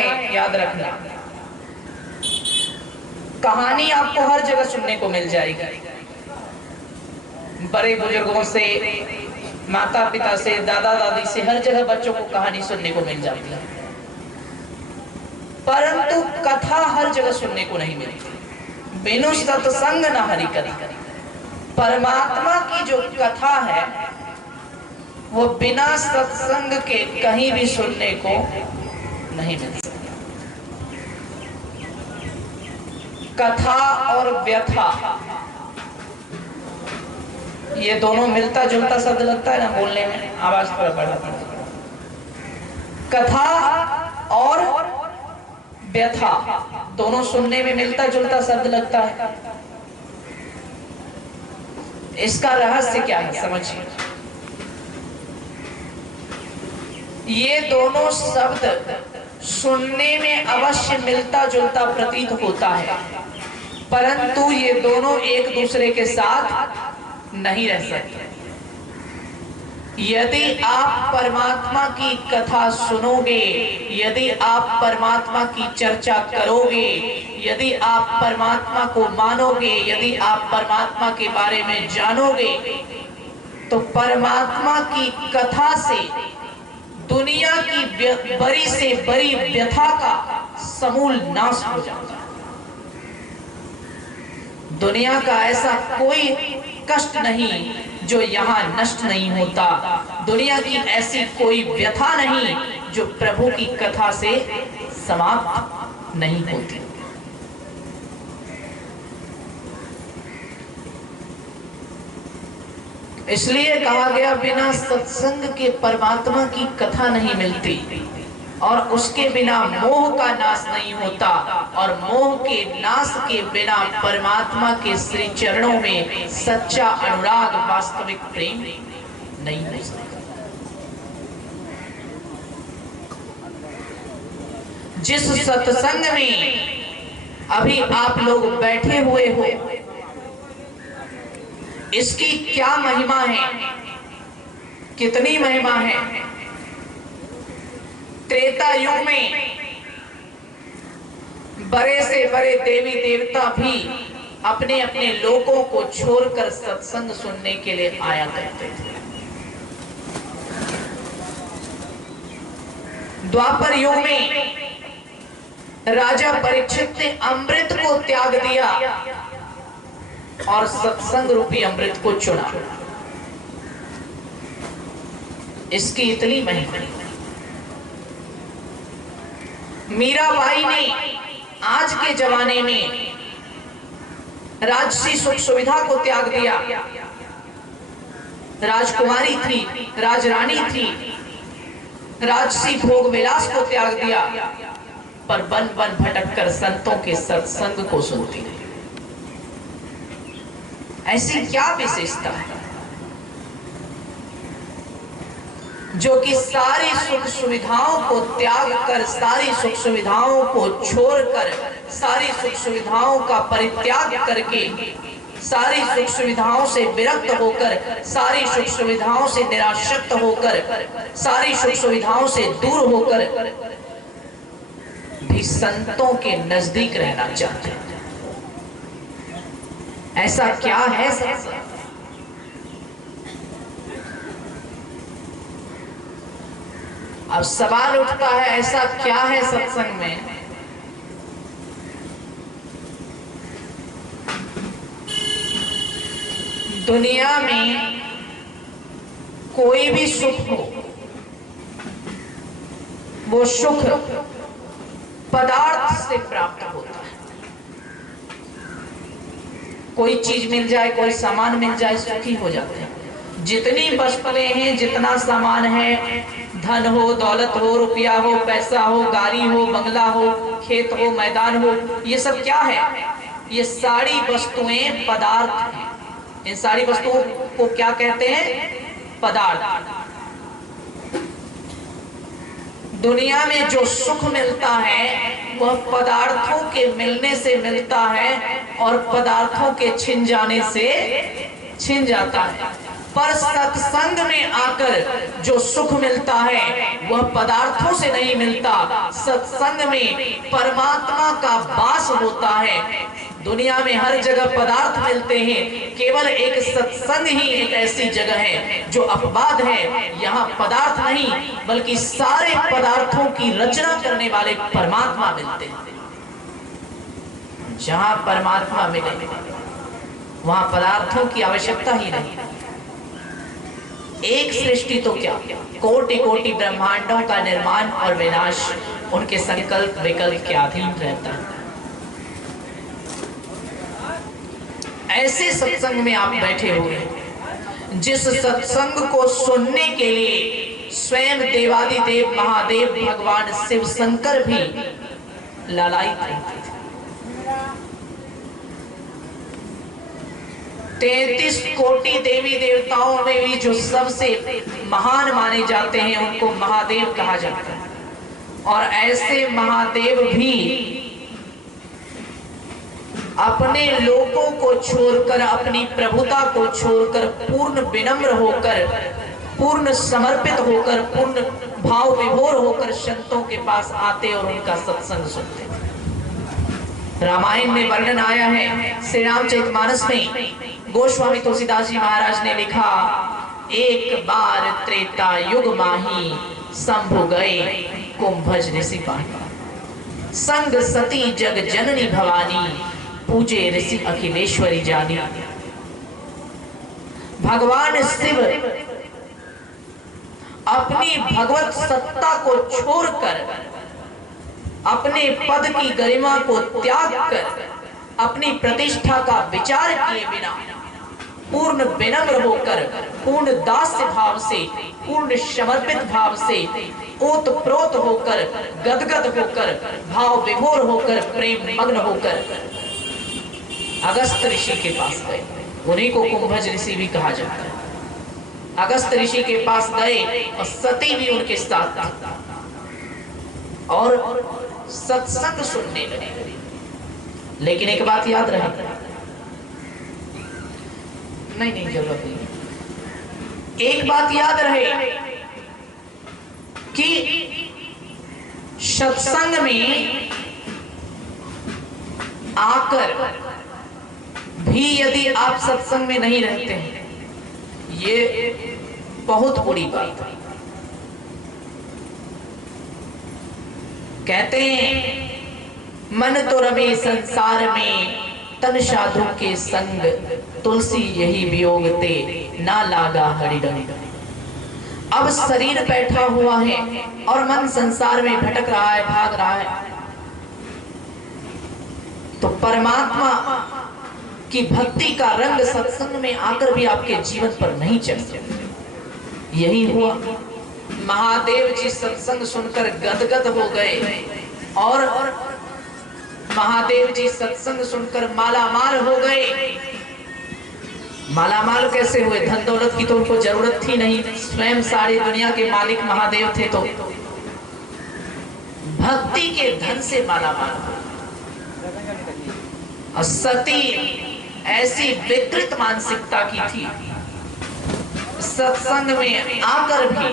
है, याद रखना, कहानी आपको हर जगह सुनने को मिल जाएगी। बड़े बुजुर्गों से, माता पिता से, दादा दादी से, हर जगह बच्चों को कहानी सुनने को मिल जाती है, परंतु कथा हर जगह सुनने को नहीं मिलती। बिनु सत्संग न हरि कथा। परमात्मा की जो कथा है वो बिना सत्संग के कहीं भी सुनने को नहीं मिल सकती। कथा और व्यथा, ये दोनों मिलता जुलता शब्द लगता है ना बोलने में, आवाज थोड़ा बढ़ाता है। कथा और व्यथा दोनों सुनने में मिलता जुलता शब्द लगता है। इसका रहस्य क्या है समझिए। ये दोनों शब्द सुनने में अवश्य मिलता जुलता प्रतीत होता है, परंतु ये दोनों एक दूसरे के साथ नहीं रह सकते। यदि आप परमात्मा की कथा सुनोगे, यदि आप परमात्मा की चर्चा करोगे, यदि आप परमात्मा को मानोगे, यदि आप परमात्मा के बारे में जानोगे, तो परमात्मा की कथा से दुनिया की बड़ी से बड़ी व्यथा का समूल नाश हो जाता है। दुनिया का ऐसा कोई कष्ट नहीं जो यहाँ नष्ट नहीं होता। दुनिया की ऐसी कोई व्यथा नहीं जो प्रभु की कथा से समाप्त नहीं होती। इसलिए कहा गया बिना सत्संग के परमात्मा की कथा नहीं मिलती, और उसके बिना मोह का नाश नहीं होता, और मोह के नाश के बिना परमात्मा के श्री चरणों में सच्चा अनुराग, वास्तविक प्रेम नहीं हो सकता। जिस सत्संग में अभी आप लोग बैठे हुए हो, इसकी क्या महिमा है, कितनी महिमा है। त्रेता युग में बड़े से बड़े देवी देवता भी अपने अपने लोकों को छोड़कर सत्संग सुनने के लिए आया करते थे। द्वापर युग में राजा परीक्षित ने अमृत को त्याग दिया और सत्संग रूपी अमृत को चुना। इसकी इतनी महिमा। मीराबाई ने आज के जमाने में राजसी सुख सुविधा को त्याग दिया। राजकुमारी थी, राजरानी थी, राजसी भोग विलास को त्याग दिया, पर वन वन भटककर संतों के सत्संग को सुनती रही। ऐसी क्या विशेषता है जो कि सारी सुख सुविधाओं को त्याग कर, सारी सुख सुविधाओं को छोड़कर, सारी सुख सुविधाओं का परित्याग करके, सारी सुख सुविधाओं से विरक्त होकर, सारी सुख सुविधाओं से निराशक्त होकर, सारी सुख सुविधाओं से दूर होकर भी संतों के नजदीक रहना चाहते हैं। ऐसा क्या है सत्संग? अब सवाल उठता है, ऐसा क्या है सत्संग में? दुनिया में कोई भी सुख हो, वो सुख पदार्थ से प्राप्त होता है। कोई चीज मिल जाए, कोई सामान मिल जाए, सुखी हो जाते हैं। जितनी वस्तुएं हैं, जितना सामान है, धन हो, दौलत हो, रुपया हो, पैसा हो, गाड़ी हो, बंगला हो, खेत हो, मैदान हो, ये सब क्या है? ये सारी वस्तुएं पदार्थ हैं। इन सारी वस्तुओं को क्या कहते हैं? पदार्थ। दुनिया में जो सुख मिलता है वह पदार्थों के मिलने से मिलता है और पदार्थों के छिन जाने से छिन जाता है। पर सत्संग में आकर जो सुख मिलता है वह पदार्थों से नहीं मिलता। सत्संग में परमात्मा का वास होता है। दुनिया में हर जगह पदार्थ मिलते हैं, केवल एक सत्संग ही एक ऐसी जगह है जो अपवाद है। यहाँ पदार्थ नहीं बल्कि सारे पदार्थों की रचना करने वाले परमात्मा मिलते हैं। जहाँ परमात्मा मिले वहाँ पदार्थों की आवश्यकता ही नहीं। एक सृष्टि तो क्या, कोटि कोटि ब्रह्मांडों का निर्माण और विनाश उनके संकल्प विकल्प के अधीन रहता है। ऐसे सत्संग में आप बैठे हुए हैं जिस सत्संग को सुनने के लिए स्वयं देवादिदेव महादेव भगवान शिव शंकर भी लालायित रहते थे। 33 कोटि देवी देवताओं में भी जो सबसे महान माने जाते हैं उनको महादेव कहा जाता है। और ऐसे महादेव भी अपने लोगों को छोड़कर, अपनी प्रभुता को छोड़कर पूर्ण विनम्र होकर, पूर्ण समर्पित होकर, पूर्ण भाव विभोर होकर संतों के पास आते और उनका सत्संग सुनते। रामायण में वर्णन आया है, श्री रामचरितमानस में गोस्वामी तुलसीदास जी महाराज ने लिखा, एक बार त्रेता युग माही शंभु गए कुंभज ऋषि पानी। संग सती जग जननी भवानी पूजे ऋषि अखिलेश्वरी जानी। भगवान शिव अपनी भगवत सत्ता को छोड़कर, अपने पद की गरिमा को त्याग कर, अपनी प्रतिष्ठा का विचार किए बिना पूर्ण विनम्र होकर, पूर्ण दास्य भाव से, पूर्ण समर्पित भाव से, ओतप्रोत होकर, गदगद होकर, भाव विभोर होकर, प्रेम मग्न होकर अगस्त ऋषि के पास गए। उन्हीं को कुंभज ऋषि भी कहा जाता है। अगस्त ऋषि के पास गए और सती भी उनके साथ थी और सत्संग सुनने लगे। लेकिन एक बात याद रहे, नहीं जरूरत नहीं, एक बात याद रहे कि सत्संग में आकर भी यदि आप सत्संग में नहीं रहते हैं, ये बहुत बुरी बात है। कहते हैं मन तो रमे संसार में तन साधु के संग, तुलसी यही वियोग ते ना लागा हरि रंग। अब शरीर बैठा हुआ है और मन संसार में भटक रहा है, भाग रहा है, तो परमात्मा की भक्ति का रंग सत्संग में आकर भी आपके जीवन पर नहीं चढ़। यही हुआ, महादेव जी सत्संग सुनकर गदगद हो गए और महादेव जी सत्संग सुनकर मालामाल हो गए। मालामाल कैसे हुए? धन दौलत की तो उनको जरूरत थी नहीं, स्वयं सारी दुनिया के मालिक महादेव थे, तो भक्ति के धन से मालामाल हुए। और सती ऐसी विकृत मानसिकता की थी, सत्संग में आकर भी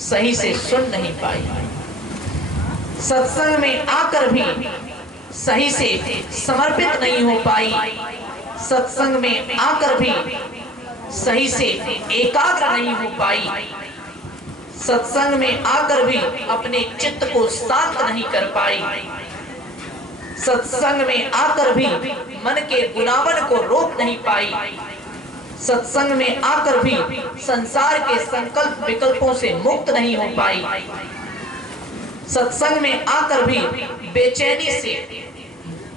सही से सुन नहीं पाई, सत्संग में आकर भी सही से समर्पित नहीं हो पाई, सत्संग में आकर भी सही से एकाग्र नहीं हो पाई, सत्संग में आकर भी अपने चित्त को शांत नहीं कर पाई, सत्संग में आकर भी मन के गुनावन को रोक नहीं पाई, सत्संग में आकर भी संसार के संकल्प विकल्पों से मुक्त नहीं हो पाई, सत्संग में आकर भी बेचैनी से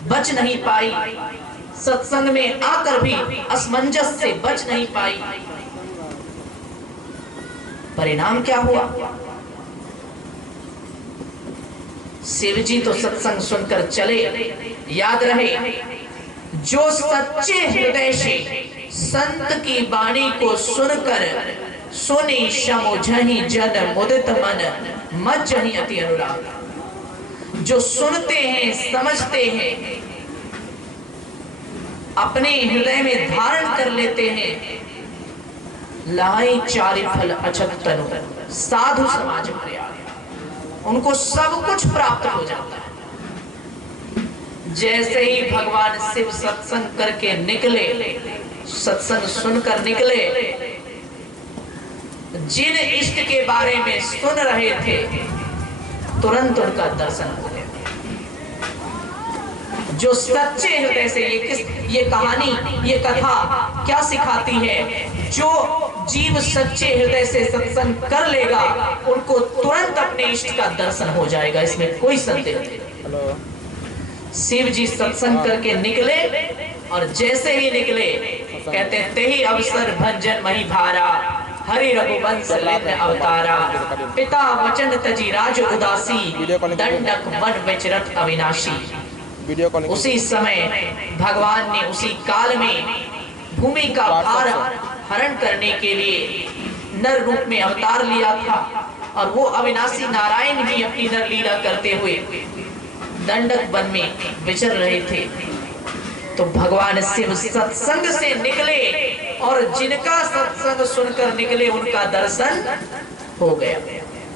बच नहीं पाई, सत्संग में आकर भी असमंजस से बच नहीं पाई। परिणाम क्या हुआ? शिव जी तो सत्संग सुनकर चले। याद रहे, जो सच्चे हृदय से संत की वाणी को सुनकर सुनी समझहि जन मुदित मन मज्जहि अति अनुराग। जो सुनते हैं, समझते हैं, अपने हृदय में धारण कर लेते हैं लाई चारि फल अछत तनु, साधु समाज प्रयाग, उनको सब कुछ प्राप्त हो जाता है। जैसे ही भगवान शिव सत्संग करके निकले, सत्संग सुनकर निकले, जिन इष्ट के बारे में सुन रहे थे तुरंत उनका दर्शन हो गया। जो सच्चे हृदय से ये कहानी, ये कथा क्या सिखाती है? जो जीव सच्चे हृदय से सत्संग कर लेगा उनको तुरंत अपने इष्ट का दर्शन हो जाएगा, इसमें कोई संदेह नहीं। शिव जी सत्संग करके निकले और जैसे ही निकले कहते ते ही अवसर भंजन मही भारा, हरि रघुवंश लेन अवतारा, पिता वचन तजी राज उदासी, दंडक वन विचरत अविनाशी। उसी समय भगवान ने उसी काल में भूमि का भार हरण करने के लिए नर रूप में अवतार लिया था और वो अविनाशी नारायण भी अपनी नर लीला करते हुए दंडक वन में विचर रहे थे। तो भगवान शिव सत्संग से निकले और जिनका सत्संग सुनकर निकले उनका दर्शन हो गया।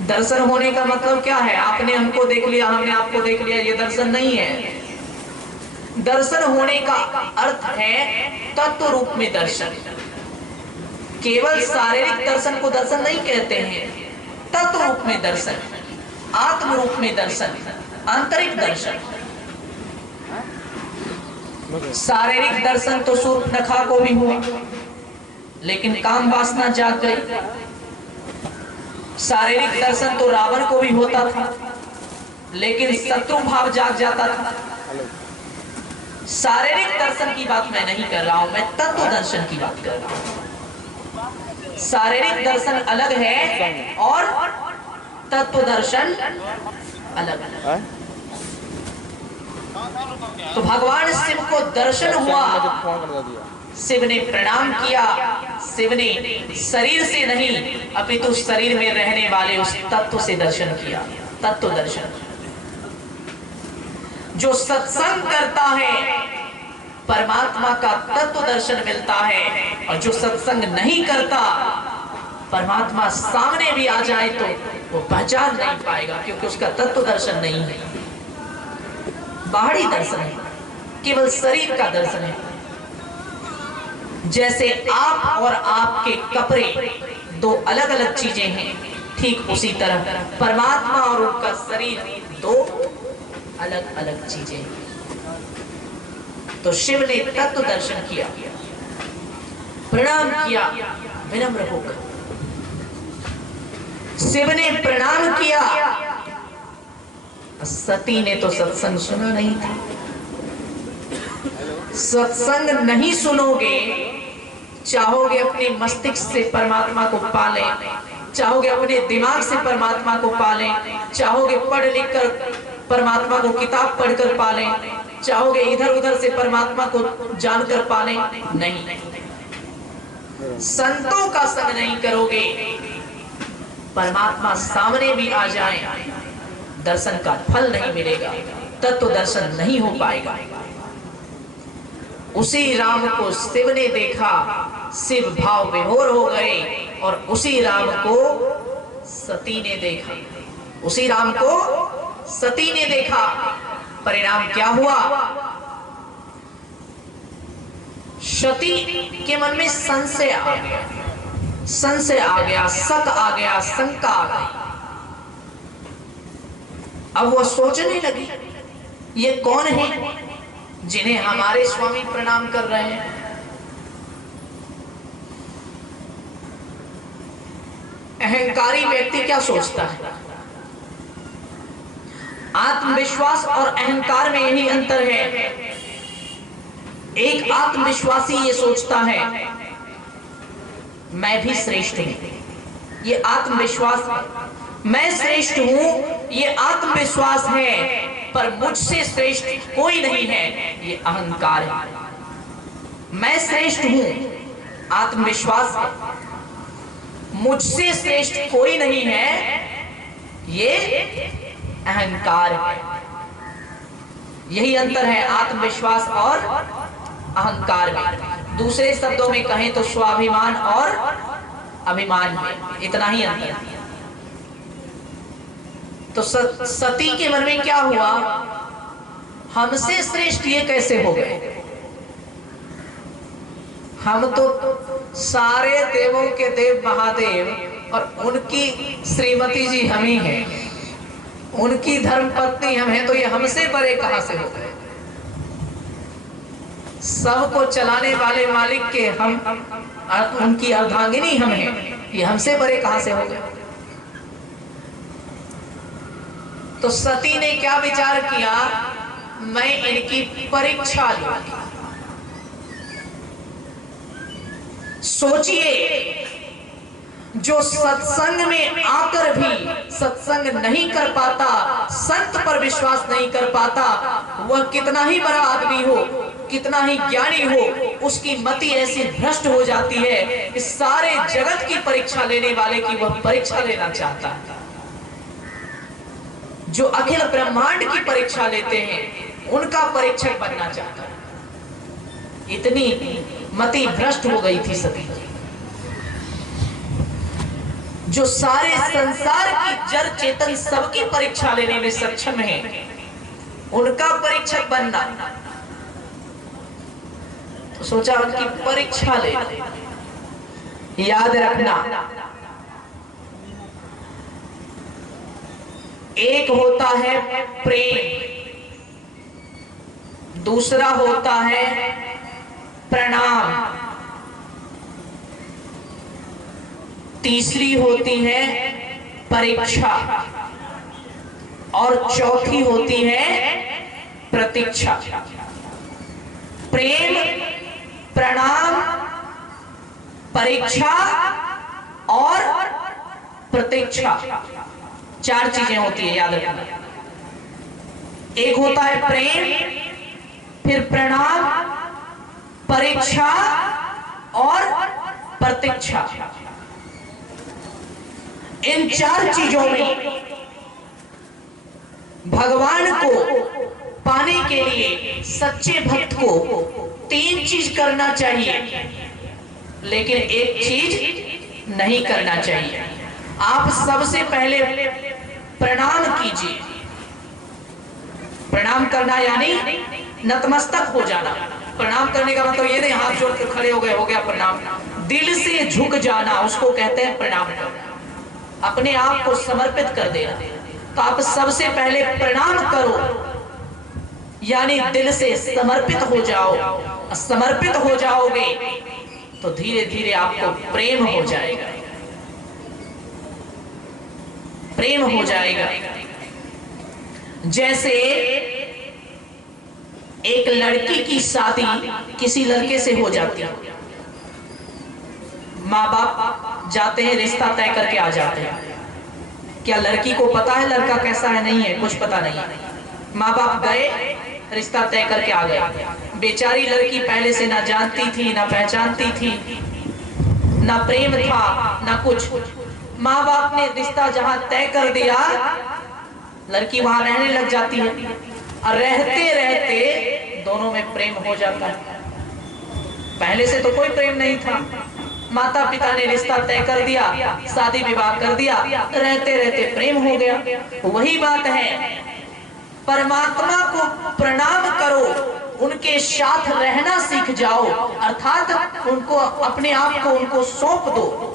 दर्शन होने का मतलब क्या है? आपने हमको देख लिया, हमने आपको देख लिया, ये दर्शन नहीं है। दर्शन होने का अर्थ है तत्व रूप में दर्शन। केवल शारीरिक दर्शन को दर्शन नहीं कहते हैं, तत्व रूप में दर्शन, आत्म रूप में दर्शन, आंतरिक दर्शन। शारीरिक दर्शन तो शूर्पणखा को भी हुआ, लेकिन काम वासना जाग गई। शारीरिक दर्शन तो रावण को भी होता था, लेकिन शत्रु भाव जाग जाता था। शारीरिक दर्शन की बात मैं नहीं कर रहा हूं, मैं तत्व दर्शन की बात कर रहा हूं। शारीरिक दर्शन अलग है और तत्व दर्शन अलग है। तो भगवान शिव को दर्शन हुआ, शिव ने प्रणाम किया। शिव ने शरीर से नहीं अपितु शरीर में रहने वाले उस तत्व से दर्शन किया, तत्व दर्शन। जो सत्संग करता है परमात्मा का तत्व दर्शन मिलता है, और जो सत्संग नहीं करता परमात्मा सामने भी आ जाए तो वो पहचान नहीं पाएगा, क्योंकि उसका तत्व दर्शन नहीं है, बाहरी दर्शन है, केवल शरीर का दर्शन है। जैसे आप और आपके कपड़े दो अलग अलग चीजें हैं, ठीक उसी तरह परमात्मा और उनका शरीर दो अलग अलग चीजें। तो शिव ने तत्व दर्शन किया, प्रणाम किया विनम्र होकर। शिव ने प्रणाम किया। सती ने तो सत्संग सुना नहीं था। सत्संग नहीं सुनोगे, चाहोगे अपने मस्तिष्क से परमात्मा को पाले, चाहोगे अपने दिमाग से परमात्मा को पाले, चाहोगे पढ़ लिख कर परमात्मा को किताब पढ़कर पाले, चाहोगे इधर उधर से परमात्मा को जानकर पाले, नहीं। संतों का संग नहीं करोगे, परमात्मा सामने भी आ जाए, दर्शन का फल नहीं मिलेगा, तत्व दर्शन नहीं हो पाएगा। उसी राम को शिव ने देखा, शिव भाव विभोर हो गए, और उसी राम को सती ने देखा, उसी राम को सती ने देखा। परिणाम क्या हुआ? सती के मन में संशय आ गया, संशय आ गया, शक आ गया, शंका आ गई। अब वो सोचने लगी, ये कौन है जिन्हें हमारे स्वामी प्रणाम कर रहे हैं? अहंकारी व्यक्ति क्या सोचता है? आत्मविश्वास और अहंकार में यही अंतर है। एक आत्मविश्वासी ये सोचता है मैं भी श्रेष्ठ हूं, ये आत्मविश्वास है। मैं श्रेष्ठ हूं, ये आत्मविश्वास है, पर मुझसे श्रेष्ठ कोई नहीं है, ये अहंकार है। मैं श्रेष्ठ हूं, आत्मविश्वास है, मुझसे श्रेष्ठ कोई नहीं है, ये अहंकार है। यही अंतर है आत्मविश्वास और अहंकार में। दूसरे शब्दों में कहें तो स्वाभिमान और अभिमान में, इतना ही अंतर है। तो सती के मन में क्या हुआ, हमसे श्रेष्ठ ये कैसे हो गए, हम तो सारे देवों के देव महादेव और उनकी श्रीमती जी हम ही हैं, उनकी धर्मपत्नी हम हैं, तो ये हमसे बड़े कहां से हो गए। सबको चलाने वाले मालिक के हम, उनकी अर्धांगिनी हम हैं, ये हमसे बड़े कहां से हो गए। तो सती ने क्या विचार किया, मैं इनकी परीक्षा लूंगी। सोचिए, जो सत्संग में आकर भी सत्संग नहीं कर पाता, संत पर विश्वास नहीं कर पाता, वह कितना ही बड़ा आदमी हो, कितना ही ज्ञानी हो, उसकी मति ऐसी भ्रष्ट हो जाती है कि सारे जगत की परीक्षा लेने वाले की वह परीक्षा लेना चाहता है। जो अखिल ब्रह्मांड की परीक्षा लेते हैं उनका परीक्षक बनना चाहता है। इतनी मति भ्रष्ट हो गई थी सती। जो सारे संसार की जड़ चेतन सबकी परीक्षा लेने में सक्षम है, उनका परीक्षक बनना, तो सोचा उनकी परीक्षा ले। याद रखना, एक होता है प्रेम, दूसरा होता है प्रणाम, तीसरी होती है परीक्षा और चौथी होती है प्रतीक्षा। प्रेम, प्रणाम, परीक्षा और प्रतीक्षा, चार चीजें होती है, याद रखना। एक होता है प्रेम, फिर प्रणाम, परीक्षा और प्रतीक्षा। इन चार चीजों में भगवान को पाने के लिए सच्चे भक्त को तीन चीज करना चाहिए, लेकिन एक चीज नहीं करना चाहिए। आप सबसे पहले प्रणाम कीजिए। प्रणाम करना यानी नतमस्तक हो जाना। प्रणाम करने का मतलब ये नहीं हाथ जोड़ कर खड़े हो गए, हो गया प्रणाम। दिल से झुक जाना, उसको कहते हैं प्रणाम करना। अपने आप को समर्पित कर देना। तो आप सबसे पहले प्रणाम करो, यानी दिल से समर्पित हो जाओ। समर्पित हो जाओगे तो धीरे धीरे आपको प्रेम हो जाएगा, प्रेम हो जाएगा। जैसे एक लड़की की शादी किसी लड़के से हो जाती है, माँ बाप जाते हैं, रिश्ता तय करके आ जाते हैं। क्या लड़की को पता है लड़का कैसा है? नहीं है, कुछ पता नहीं। माँ बाप गए, रिश्ता तय करके आ गए। बेचारी लड़की पहले से ना जानती थी, ना पहचानती थी, ना प्रेम था, ना कुछ। माँ बाप ने रिश्ता जहां तय कर दिया, लड़की वहां रहने लग जाती है और रहते रहते दोनों में प्रेम हो जाता है। पहले से तो कोई प्रेम नहीं था, माता पिता ने रिश्ता तय कर दिया, शादी विवाह कर दिया, रहते रहते प्रेम हो गया। वही बात है, परमात्मा को प्रणाम करो, उनके साथ रहना सीख जाओ, अर्थात उनको अपने आप को उनको सौंप दो।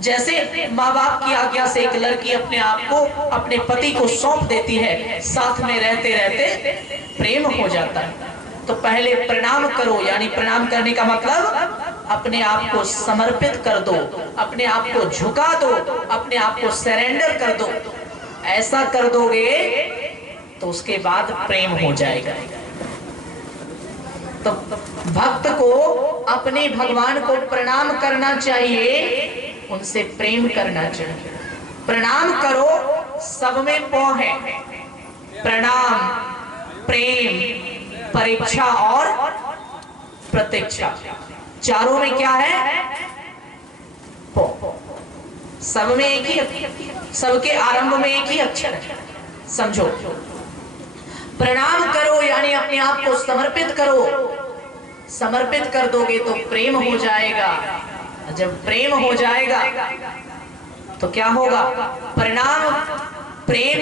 जैसे माँ बाप की आज्ञा से एक लड़की अपने आप को, अपने पति को सौंप देती है, साथ में रहते रहते प्रेम हो जाता है। तो पहले प्रणाम करो, यानी प्रणाम करने का मतलब अपने आप को समर्पित कर दो, अपने आप को झुका दो, अपने आप को सरेंडर कर दो। ऐसा कर दोगे तो उसके बाद प्रेम हो जाएगा। तो भक्त को अपने भगवान को प्रणाम करना चाहिए, उनसे प्रेम करना चाहिए। प्रणाम करो, सब में पौ है। प्रणाम, प्रेम, परीक्षा और प्रतीक्षा, चारों में क्या है? पौ। सब में एक ही, सबके आरंभ में एक ही अक्षर है, समझो। प्रणाम करो यानी अपने आप को समर्पित करो। समर्पित कर दोगे तो प्रेम हो जाएगा। जब प्रेम हो जाएगा तो क्या होगा? परिणाम, प्रेम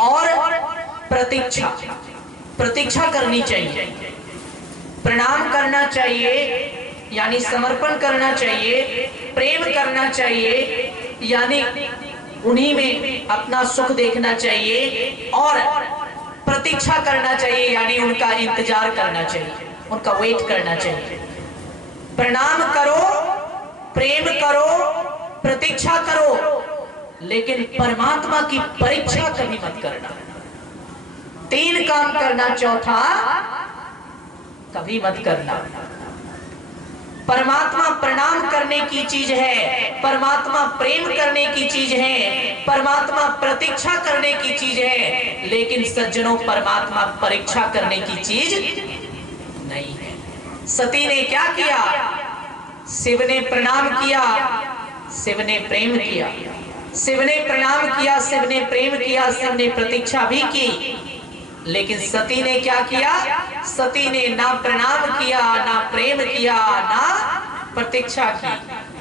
और प्रतीक्षा। प्रतीक्षा करनी चाहिए, प्रणाम करना चाहिए यानी समर्पण करना चाहिए, प्रेम करना चाहिए यानी उन्हीं में अपना सुख देखना चाहिए, और प्रतीक्षा करना चाहिए यानी उनका इंतजार करना चाहिए, उनका वेट करना चाहिए। प्रणाम करो, प्रेम करो, प्रतीक्षा करो, लेकिन परमात्मा की परीक्षा कभी मत करना। 3 काम करना, चौथा कभी मत करना। परमात्मा प्रणाम करने की चीज है, परमात्मा प्रेम करने की चीज है, परमात्मा प्रतीक्षा करने की चीज है, लेकिन सज्जनों परमात्मा परीक्षा करने की चीज नहीं है। सती ने क्या किया? शिव ने प्रणाम किया, शिव ने प्रेम किया, शिव ने प्रणाम किया, शिव ने प्रेम किया, शिव ने प्रतीक्षा भी की, लेकिन सती ने क्या किया? सती ने ना प्रणाम किया, ना प्रेम किया, ना प्रतीक्षा की,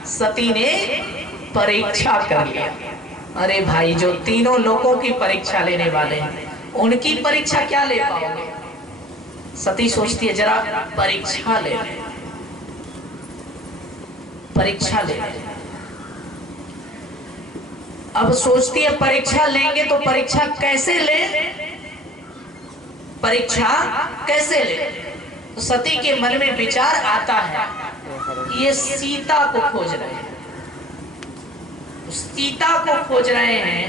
सती ने परीक्षा कर लिया। अरे भाई, जो तीनों लोगों की परीक्षा लेने वाले हैं उनकी परीक्षा क्या ले पाओगे? सती सोचती है जरा परीक्षा ले, परीक्षा ले। अब सोचती है परीक्षा लेंगे तो परीक्षा कैसे ले, परीक्षा कैसे ले? तो सती के मन में विचार आता है, ये सीता को खोज रहे हैं, सीता को खोज रहे हैं,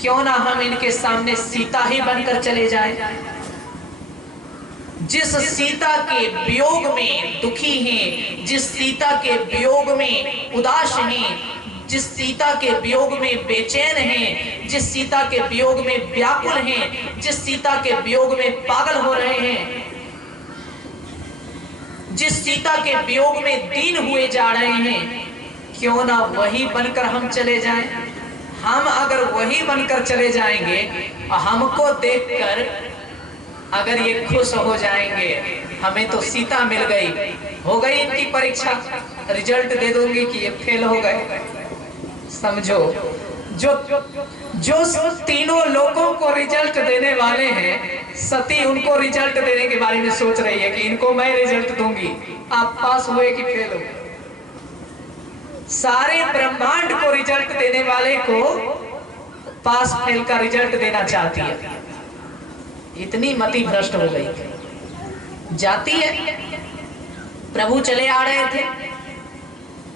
क्यों ना हम इनके सामने सीता ही बनकर चले जाएं। जिस सीता के वियोग में दुखी हैं, जिस सीता के वियोग में उदास हैं, जिस सीता के वियोग में बेचैन हैं, जिस सीता के वियोग में व्याकुल हैं, जिस सीता के वियोग में पागल हो रहे हैं, जिस सीता के वियोग में दीन हुए जा रहे हैं, क्यों ना वही बनकर हम चले जाएं। हम अगर वही बनकर चले जाएंगे, हमको देखकर अगर ये खुश हो जाएंगे, हमें तो सीता मिल गई, हो गई इनकी परीक्षा, रिजल्ट दे दूंगी कि ये फेल हो गए। समझो, जो तीनों लोगों को रिजल्ट देने वाले हैं, सती उनको रिजल्ट देने के बारे में सोच रही है कि इनको मैं रिजल्ट दूंगी, आप पास हुए कि फेल हो। सारे ब्रह्मांड को रिजल्ट देने वाले को पास फेल का रिजल्ट देना चाहती है। इतनी मति भ्रष्ट हो गई। जाती है, प्रभु चले आ रहे थे,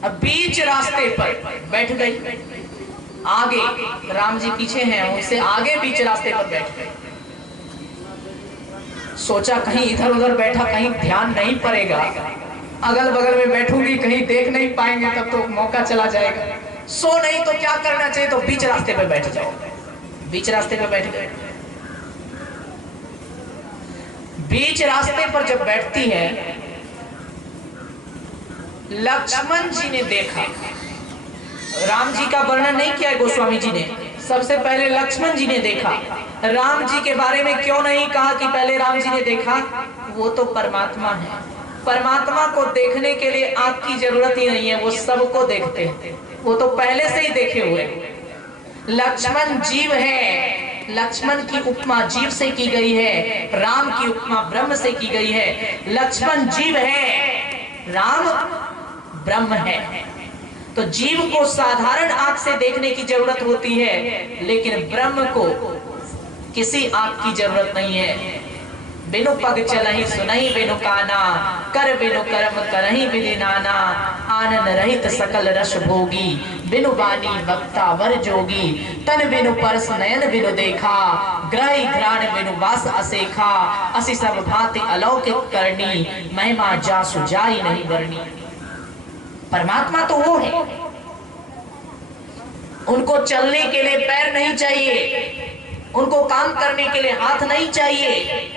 अब बीच रास्ते पर बैठ गई, आगे राम जी पीछे हैं, उनसे आगे बीच रास्ते पर बैठ गई। सोचा कहीं इधर उधर बैठा कहीं ध्यान नहीं पड़ेगा, अगल बगल में बैठूंगी कहीं देख नहीं पाएंगे, तब तो मौका चला जाएगा। सो नहीं तो क्या करना चाहिए, तो बीच रास्ते पे बैठ जाओ। बीच रास्ते पे बैठ गए। बीच रास्ते पर जब बैठती है, लक्ष्मण जी ने देखा, राम जी का वर्णन नहीं किया है गोस्वामी जी ने, सबसे पहले लक्ष्मण जी ने देखा। राम जी के बारे में क्यों नहीं कहा कि पहले राम जी ने देखा? वो तो परमात्मा है, परमात्मा को देखने के लिए आंख की जरूरत ही नहीं है, वो सबको देखते हैं, वो तो पहले से ही देखे हुए। लक्ष्मण जीव है, लक्ष्मण की उपमा जीव से की गई है, राम की उपमा ब्रह्म से की गई है। लक्ष्मण जीव है, राम ब्रह्म है। तो जीव को साधारण आंख से देखने की जरूरत होती है, लेकिन ब्रह्म को किसी आंख की जरूरत नहीं है। बिनु पग चलहि सुनहि बिनु काना, कर बिनु कर्म करहि विधि नाना, आनंद रहित सकल रस भोगी, बिनु बानी वक्ता वर जोगी, तन बिनु परस नयन बिनु देखा, ग्रह घ्राण बिनु वास असेखा, असि सब भांति अलौकिक करनी, महिमा जासु जाई नहीं वर्णी। परमात्मा तो वो है, उनको चलने के लिए पैर नहीं चाहिए, उनको काम करने के लिए हाथ नहीं चाहिए,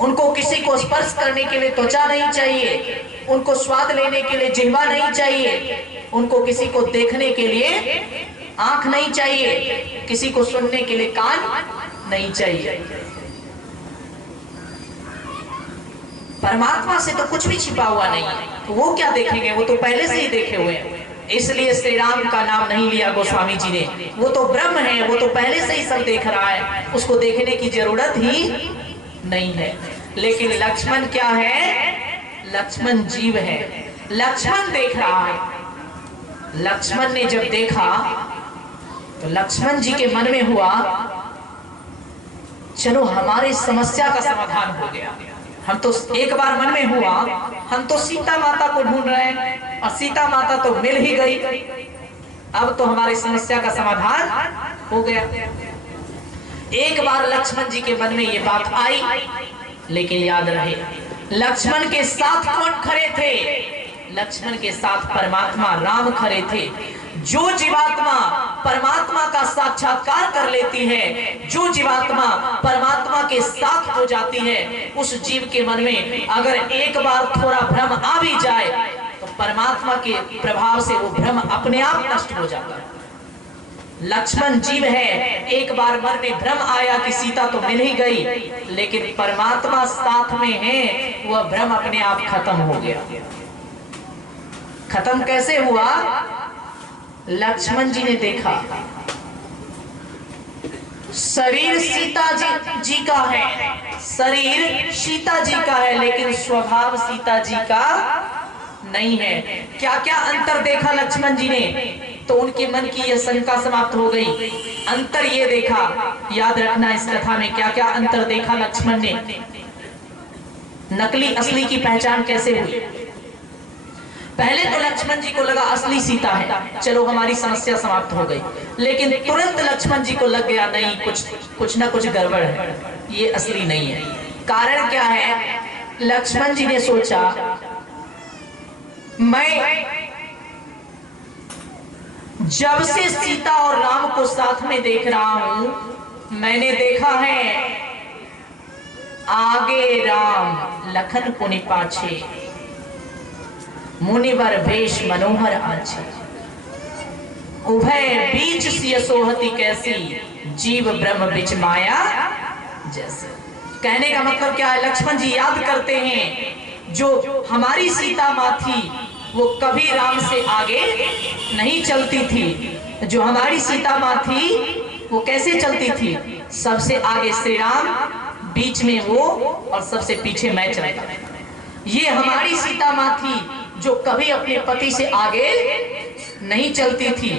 उनको किसी को स्पर्श करने के लिए त्वचा नहीं चाहिए, उनको स्वाद लेने के लिए जिह्वा नहीं चाहिए, उनको किसी को देखने के लिए आंख नहीं चाहिए, किसी को सुनने के लिए कान नहीं चाहिए। परमात्मा से तो कुछ भी छिपा हुआ नहीं है, तो वो क्या देखेंगे, वो तो पहले से ही देखे हुए हैं। इसलिए श्री राम का नाम नहीं लिया गोस्वामी जी ने। वो तो ब्रह्म है, वो तो पहले से ही सब देख रहा है, उसको देखने की जरूरत ही नहीं है। लेकिन लक्ष्मण क्या है? लक्ष्मण जीव है, लक्ष्मण देख रहा है। लक्ष्मण ने जब देखा तो लक्ष्मण जी के मन में हुआ, चलो हमारी समस्या का समाधान हो गया। हम तो एक बार मन में हुआ, हम तो सीता माता को ढूंढ रहे हैं और सीता माता तो मिल ही गई, अब तो हमारी समस्या का समाधान हो गया। एक बार लक्ष्मण जी के मन में ये बात आई, लेकिन याद रहे लक्ष्मण के साथ कौन खड़े थे? लक्ष्मण के साथ परमात्मा राम खड़े थे। जो जीवात्मा परमात्मा का साक्षात्कार कर लेती है, जो जीवात्मा परमात्मा के साथ हो जाती है, उस जीव के मन में अगर एक बार थोड़ा भ्रम आ भी जाए तो परमात्मा के प्रभाव से वो भ्रम अपने आप नष्ट हो जाता है। लक्ष्मण जीव है, एक बार मन में भ्रम आया कि सीता तो मिल ही गई, लेकिन परमात्मा साथ में है, वह भ्रम अपने आप खत्म हो गया। खत्म कैसे हुआ? लक्ष्मण जी ने देखा शरीर सीता जी का है, शरीर सीता जी का है, लेकिन स्वभाव सीता जी का नहीं है। क्या क्या अंतर देखा लक्ष्मण जी ने? तो उनके मन की यह शंका समाप्त हो गई। अंतर ये देखा, याद रखना इस कथा में क्या क्या अंतर देखा लक्ष्मण ने। नकली असली की पहचान कैसे हुई? पहले तो लक्ष्मण जी को लगा असली सीता है, चलो हमारी समस्या समाप्त हो गई। लेकिन तुरंत लक्ष्मण जी को लग गया नहीं, कुछ ना कुछ गड़बड़ है, ये असली नहीं है। कारण क्या है? लक्ष्मण जी ने सोचा, मैं जब से सीता और राम को साथ में देख रहा हूं, मैंने देखा है आगे राम लखन पुनि पाछे, मुनिवर वेश मनोहर आछे, उभय बीच सिय सोहती कैसी, जीव ब्रह्म बिच माया जैसे। कहने का मतलब क्या है? लक्ष्मण जी याद करते हैं जो हमारी सीता माँ थी वो कभी राम से आगे नहीं चलती थी। जो हमारी सीता माँ थी वो कैसे चलती थी? सबसे आगे श्री राम, बीच में वो और सबसे पीछे मैं चलता। ये हमारी सीता माँ थी जो कभी अपने पति से आगे नहीं चलती थी।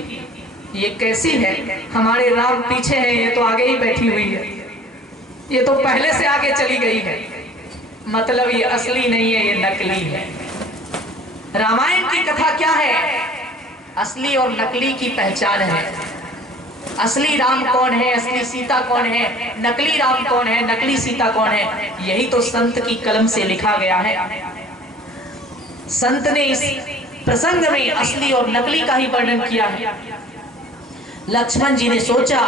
ये कैसी है? हमारे राम पीछे है, ये तो आगे ही बैठी हुई है, ये तो पहले से आगे चली गई है। मतलब ये असली नहीं है, ये नकली है। रामायण की कथा क्या है? असली और नकली की पहचान है। असली राम कौन है, असली सीता कौन है, नकली राम कौन है, नकली सीता कौन है, यही तो संत की कलम से लिखा गया है। संत ने इस प्रसंग में असली और नकली का ही वर्णन किया है। लक्ष्मण जी ने सोचा,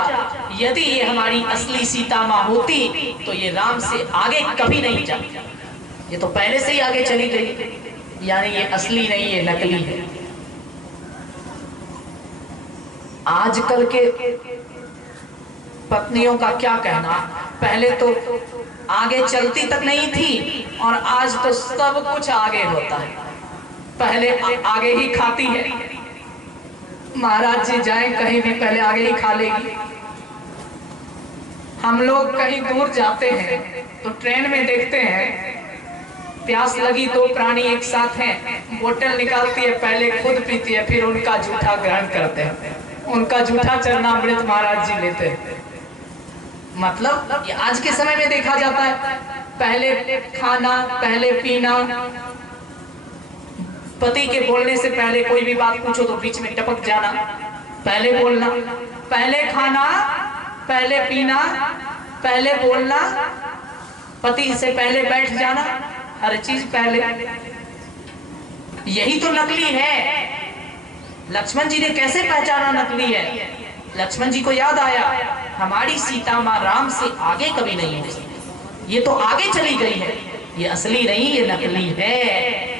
यदि ये हमारी असली सीता माँ होती तो ये राम से आगे कभी नहीं जाती, ये तो पहले से ही आगे चली गई, यानी ये असली नहीं, ये नकली है। आजकल के पत्नियों का क्या कहना? पहले तो आगे चलती तक नहीं थी और आज तो सब कुछ आगे होता है। पहले आगे ही खाती है, महाराज जी जाए कहीं भी पहले आगे ही खा लेगी। हम लोग कहीं दूर जाते हैं तो ट्रेन में देखते हैं प्यास लगी, दो प्राणी एक साथ हैं, बोतल निकालती है, पहले खुद पीती है, फिर उनका जूठा ग्रहण करते हैं, उनका जूठा चरणामृत महाराज जी लेते हैं। मतलब ये आज के समय में देखा जाता है, पहले खाना, पहले पीना, पति के बोलने से पहले कोई भी बात पूछो तो बीच में टपक जाना, पहले बोलना, पहले खाना, पहले पीना, पहले बोलना, पति से पहले बैठ जाना, हर चीज पहले। यही तो नकली है। लक्ष्मण जी ने कैसे पहचाना नकली है? लक्ष्मण जी को याद आया, हमारी सीता माँ राम से आगे कभी नहीं हो सकती, ये तो आगे चली गई है, ये असली नहीं, ये नकली है।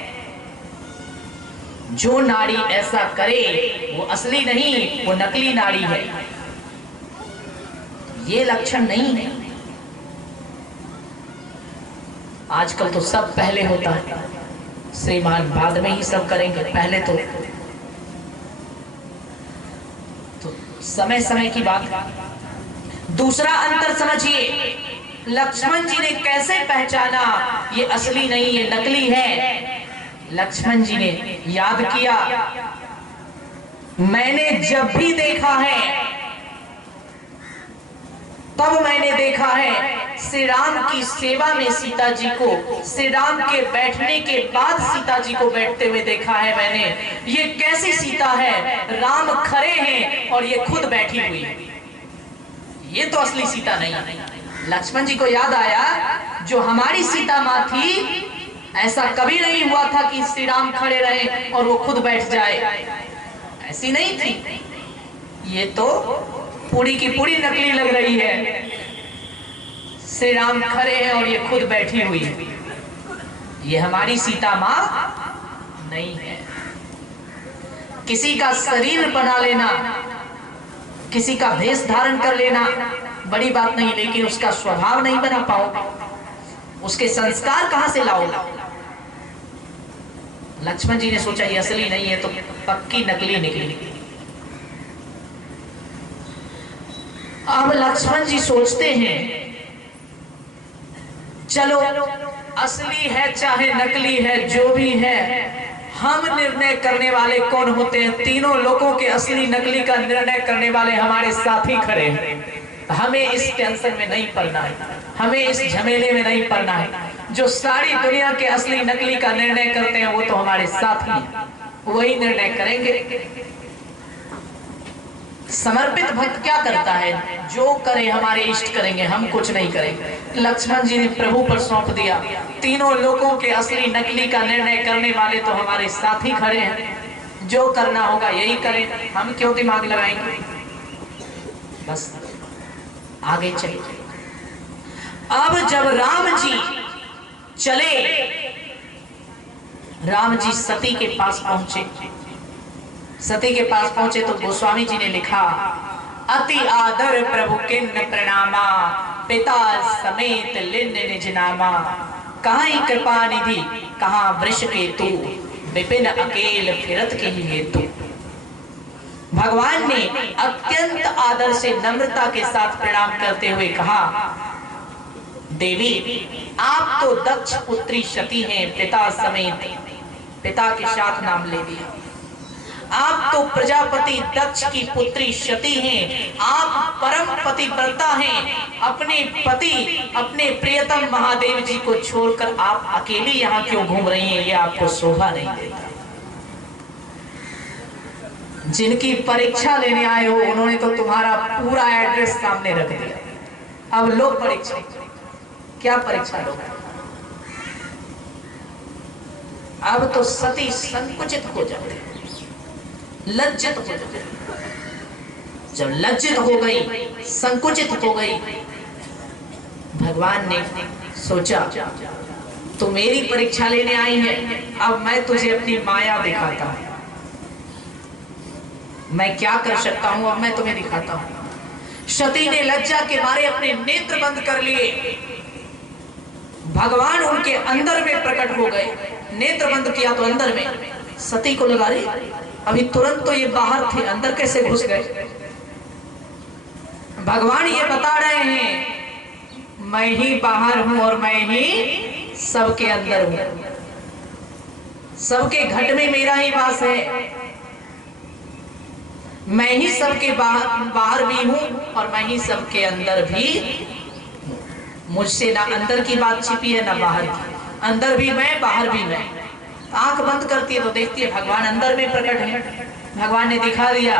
जो नारी ऐसा करे वो असली नहीं, वो नकली नारी है, ये लक्षण नहीं है। आजकल तो सब पहले होता है, श्रीमान बाद में ही सब करेंगे, पहले तो समय समय की बात। दूसरा अंतर समझिए, लक्ष्मण जी ने कैसे पहचाना ये असली नहीं ये नकली है। लक्ष्मण जी ने याद किया, मैंने जब भी देखा है तब मैंने देखा है श्री राम की सेवा में सीता जी को, श्री राम के बैठने के बाद सीता जी को बैठते हुए देखा है मैंने। ये कैसी सीता है, राम खड़े हैं और ये खुद बैठी हुई है, ये तो असली सीता नहीं। लक्ष्मण जी को याद आया, जो हमारी सीता माँ थी ऐसा कभी नहीं हुआ था कि श्री राम खड़े रहे और वो खुद बैठ जाए, ऐसी नहीं थी। ये तो पूरी की पूरी नकली लग रही है। श्री राम खड़े हैं और ये खुद बैठी हुई है, ये हमारी सीता माँ नहीं है। किसी का शरीर बना लेना, किसी का भेष धारण कर लेना बड़ी बात नहीं, लेकिन उसका स्वभाव नहीं बना पाओ, उसके संस्कार कहां से लाओ। लक्ष्मण जी ने सोचा ये असली नहीं है तो पक्की नकली निकली। अब लक्ष्मण जी सोचते हैं चलो असली है चाहे नकली है जो भी है, हम निर्णय करने वाले कौन होते हैं? तीनों लोगों के असली नकली का निर्णय करने वाले हमारे साथी खड़े हैं। हमें इस टेंशन में नहीं पड़ना है, हमें इस झमेले में नहीं पड़ना है। जो सारी दुनिया के असली नकली का निर्णय करते हैं वो तो हमारे साथी हैं, वही निर्णय करेंगे। समर्पित भक्त क्या करता है? जो करे हमारे इष्ट करेंगे, हम कुछ नहीं करेंगे। लक्ष्मण जी ने प्रभु पर सौंप दिया, तीनों लोगों के असली नकली का निर्णय करने वाले तो हमारे साथी खड़े हैं, जो करना होगा यही करें, हम क्यों दिमाग लगाएंगे। बस आगे चले। अब जब राम जी चले, राम जी सती के पास पहुंचे, सती के पास पहुंचे तो गोस्वामी जी ने लिखा, अति आदर प्रभु किन्न प्रणामा, पिता समेत लिन्न निज नामा, कहां कृपा निधि कहां वृष के तू, विपिन अकेल फिरत के ही हेतु। भगवान ने अत्यंत आदर से नम्रता के साथ प्रणाम करते हुए कहा, देवी आप तो दक्ष पुत्री सती हैं, पिता समेत, पिता के साथ नाम ले दिया। आप तो प्रजापति दक्ष की पुत्री सती हैं, आप परम पतिव्रता हैं, अपने पति अपने प्रियतम महादेव जी को छोड़कर आप अकेली यहाँ क्यों घूम रही हैं? ये आपको शोभा नहीं देता। जिनकी परीक्षा लेने आए हो उन्होंने तो तुम्हारा पूरा एड्रेस सामने रख दिया, अब लो परीक्षा। क्या परीक्षा लो? अब तो सती संकुचित हो जाते, लज्जित हो जाते। जब लज्जित हो गई, संकुचित हो गई, भगवान ने सोचा तू मेरी परीक्षा लेने आई है, अब मैं तुझे अपनी माया दिखाता हूं। मैं क्या कर सकता हूं अब मैं तुम्हें दिखाता हूं। सती ने लज्जा के मारे अपने नेत्र बंद कर लिए, भगवान उनके अंदर में प्रकट हो गए। नेत्र बंद किया तो अंदर में, सती को लगा रही अभी तुरंत तो ये बाहर थे, अंदर कैसे घुस गए? भगवान ये बता रहे हैं मैं ही बाहर हूं और मैं ही सबके अंदर हूं, सबके घट में मेरा ही वास है। मैं ही सबके बाहर भी हूं और मैं ही सबके अंदर भी। मुझसे ना अंदर की बात छिपी है ना बाहर की, अंदर भी मैं बाहर भी मैं। आंख बंद करती है तो देखती है भगवान अंदर में प्रकट है। भगवान ने दिखा दिया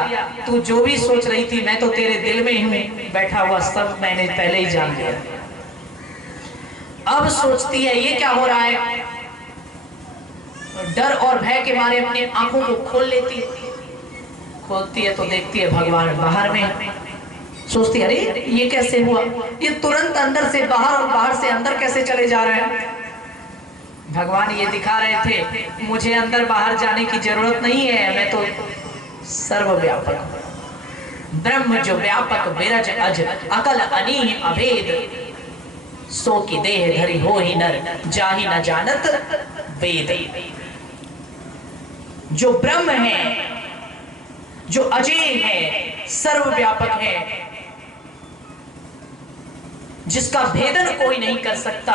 तू जो भी सोच रही थी मैं तो तेरे दिल में ही बैठा हुआ, सब मैंने पहले ही जान लिया। अब सोचती है ये क्या हो रहा है, डर और भय के मारे अपनी आंखों को खोल लेती है। खोलती है तो देखती है भगवान बाहर में। सोचती है अरे ये कैसे हुआ, ये तुरंत अंदर से बाहर और बाहर से अंदर कैसे चले जा रहे हैं। भगवान ये दिखा रहे थे मुझे अंदर बाहर जाने की जरूरत नहीं है, मैं तो सर्वव्यापक ब्रह्म जो व्यापक विरज अज अकल अनीह अभेद सो की देह धरी हो ही नर, जाहि न जानत वेद। जो ब्रह्म है, जो अजय है, सर्वव्यापक है, जिसका भेदन कोई नहीं कर सकता,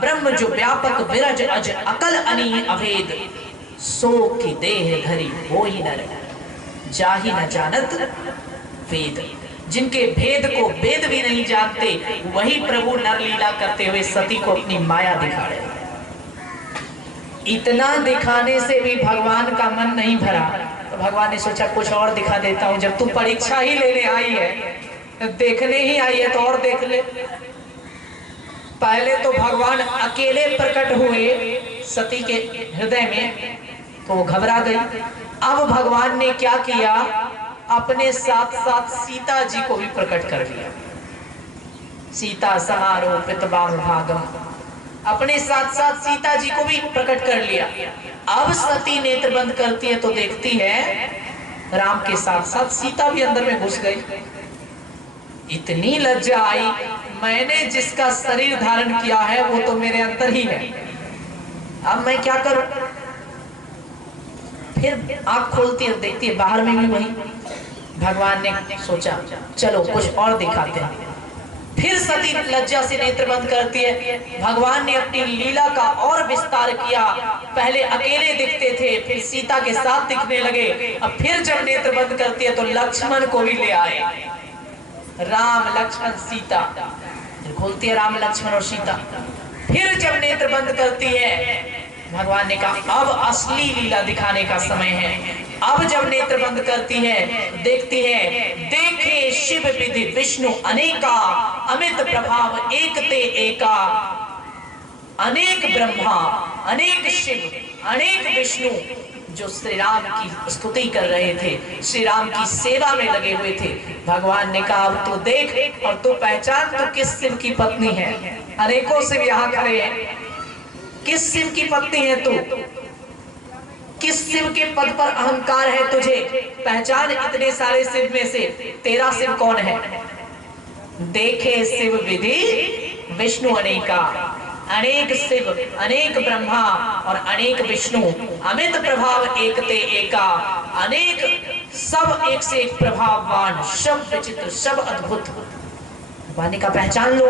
ब्रह्म जो व्यापक विरज अज अकल अनी अभेद, सो की देह धरी हो ही नर, जाहि न जानत वेद। जिनके भेद को वेद भी नहीं जानते, वही प्रभु नरलीला करते हुए सती को अपनी माया दिखा रहे। इतना दिखाने से भी भगवान का मन नहीं भरा, तो भगवान ने सोचा कुछ और दिखा देता हूं। जब तू परीक्षा ही लेने आई है, देखने ही आई है, तो और देख ले। पहले तो भगवान अकेले प्रकट हुए सती के हृदय में, तो वो घबरा गई। अब भगवान ने क्या किया, अपने साथ साथ सीता जी को भी प्रकट कर लिया। सीता समारोपित बाम भागम, अपने साथ साथ सीता जी को भी प्रकट कर लिया। अब सती नेत्र बंद करती है तो देखती है राम के साथ साथ सीता भी अंदर में घुस गई। इतनी लज्जा आई, मैंने जिसका शरीर धारण किया है वो तो मेरे अंदर ही है, अब मैं क्या करूं। फिर आंख खोलती है, देखती है बाहर में भी वही। भगवान ने सोचा चलो कुछ और दिखाते हैं। फिर सती लज्जा से नेत्र बंद करती है। भगवान ने अपनी लीला का और विस्तार किया। पहले अकेले दिखते थे, फिर सीता के साथ दिखने लगे। अब फिर जब नेत्र बंद करती है तो लक्ष्मण को भी ले आए, राम लक्ष्मण सीता। फिर खोलती है राम लक्ष्मण और सीता। फिर जब नेत्र बंद करती है, भगवान ने कहा अब असली लीला दिखाने का समय है। अब जब नेत्र बंद करती है, देखती है, देखे शिव विधि विष्णु अनेका, अमित प्रभाव एक ते एका। अनेक ब्रह्मा, अनेक शिव, अनेक विष्णु जो श्री राम की स्तुति कर रहे थे, श्री राम की सेवा में लगे हुए थे। भगवान ने कहा अब तू देख और तू पहचान तू किस शिव की पत्नी है। अनेकों शिव यहाँ खड़े हैं, किस शिव की पत्नी है तू, किस शिव के पद पर अहंकार है तुझे, पहचान इतने सारे शिव में से तेरा शिव कौन है। देखे शिव विधि विष्णु अनेका, अनेक शिव, अनेक ब्रह्मा और अनेक विष्णु, अमित प्रभाव एक ते एका। अनेक, सब एक से एक प्रभाववान, सब विचित्र, सब अद्भुत। वाणी का पहचान लो।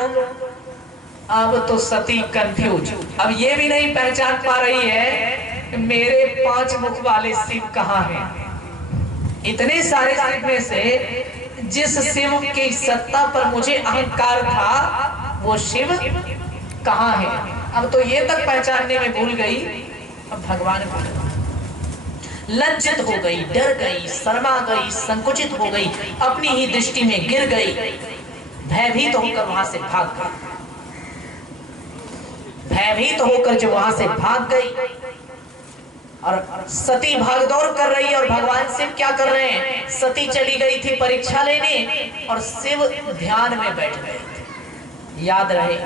अब तो सती कंफ्यूज, अब ये भी नहीं पहचान पा रही है मेरे 5 मुख वाले शिव कहाँ हैं। इतने सारे शिव में से जिस शिव की सत्ता पर मुझे अहंकार था वो शिव कहाँ है। अब तो ये तक पहचानने में भूल गई। अब भगवान लज्जित हो गई, डर गई, शर्मा गई, संकुचित हो गई, अपनी ही दृष्टि में गिर गई, भयभीत होकर वहां से भाग गई। भयभीत होकर जो वहां से भाग गई और सती भागदौड़ कर रही है, और भगवान शिव क्या कर रहे हैं। सती चली गई थी परीक्षा लेने और शिव ध्यान में बैठ गए थे। याद रहे,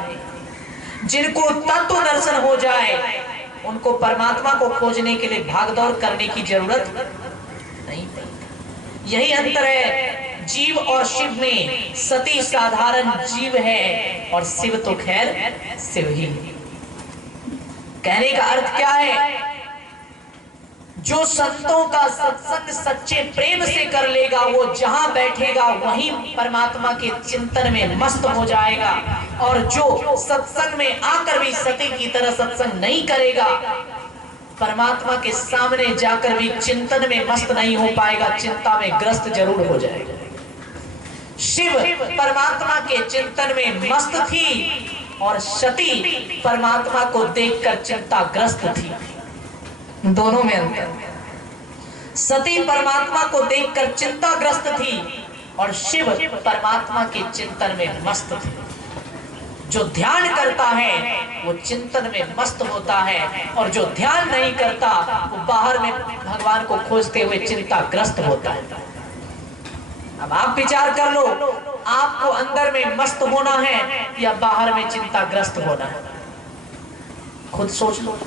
जिनको तत्व दर्शन हो जाए उनको परमात्मा को खोजने के लिए भागदौड़ करने की जरूरत नहीं पड़ती। यही अंतर है जीव और शिव में। सती साधारण जीव है और शिव तो खैर शिव ही। कहने का अर्थ क्या है, जो संतों का सत्संग सच्चे प्रेम से कर लेगा वो जहां बैठेगा वहीं परमात्मा के चिंतन में मस्त हो जाएगा। और जो सत्संग में आकर भी सती की तरह सत्संग नहीं करेगा, परमात्मा के सामने जाकर भी चिंतन में मस्त नहीं हो पाएगा, चिंता में ग्रस्त जरूर हो जाएगा। शिव परमात्मा के चिंतन में मस्त थी और सती परमात्मा को देखकर चिंताग्रस्त थी। दोनों में अंतर। सती परमात्मा को देखकर चिंताग्रस्त थी और शिव परमात्मा के चिंतन में मस्त थे। जो ध्यान करता है वो चिंतन में मस्त होता है, और जो ध्यान नहीं करता वो बाहर में भगवान को खोजते हुए चिंताग्रस्त होता है। अब आप विचार कर लो, आपको अंदर में मस्त होना है या बाहर में चिंताग्रस्त होना है, खुद सोच लो।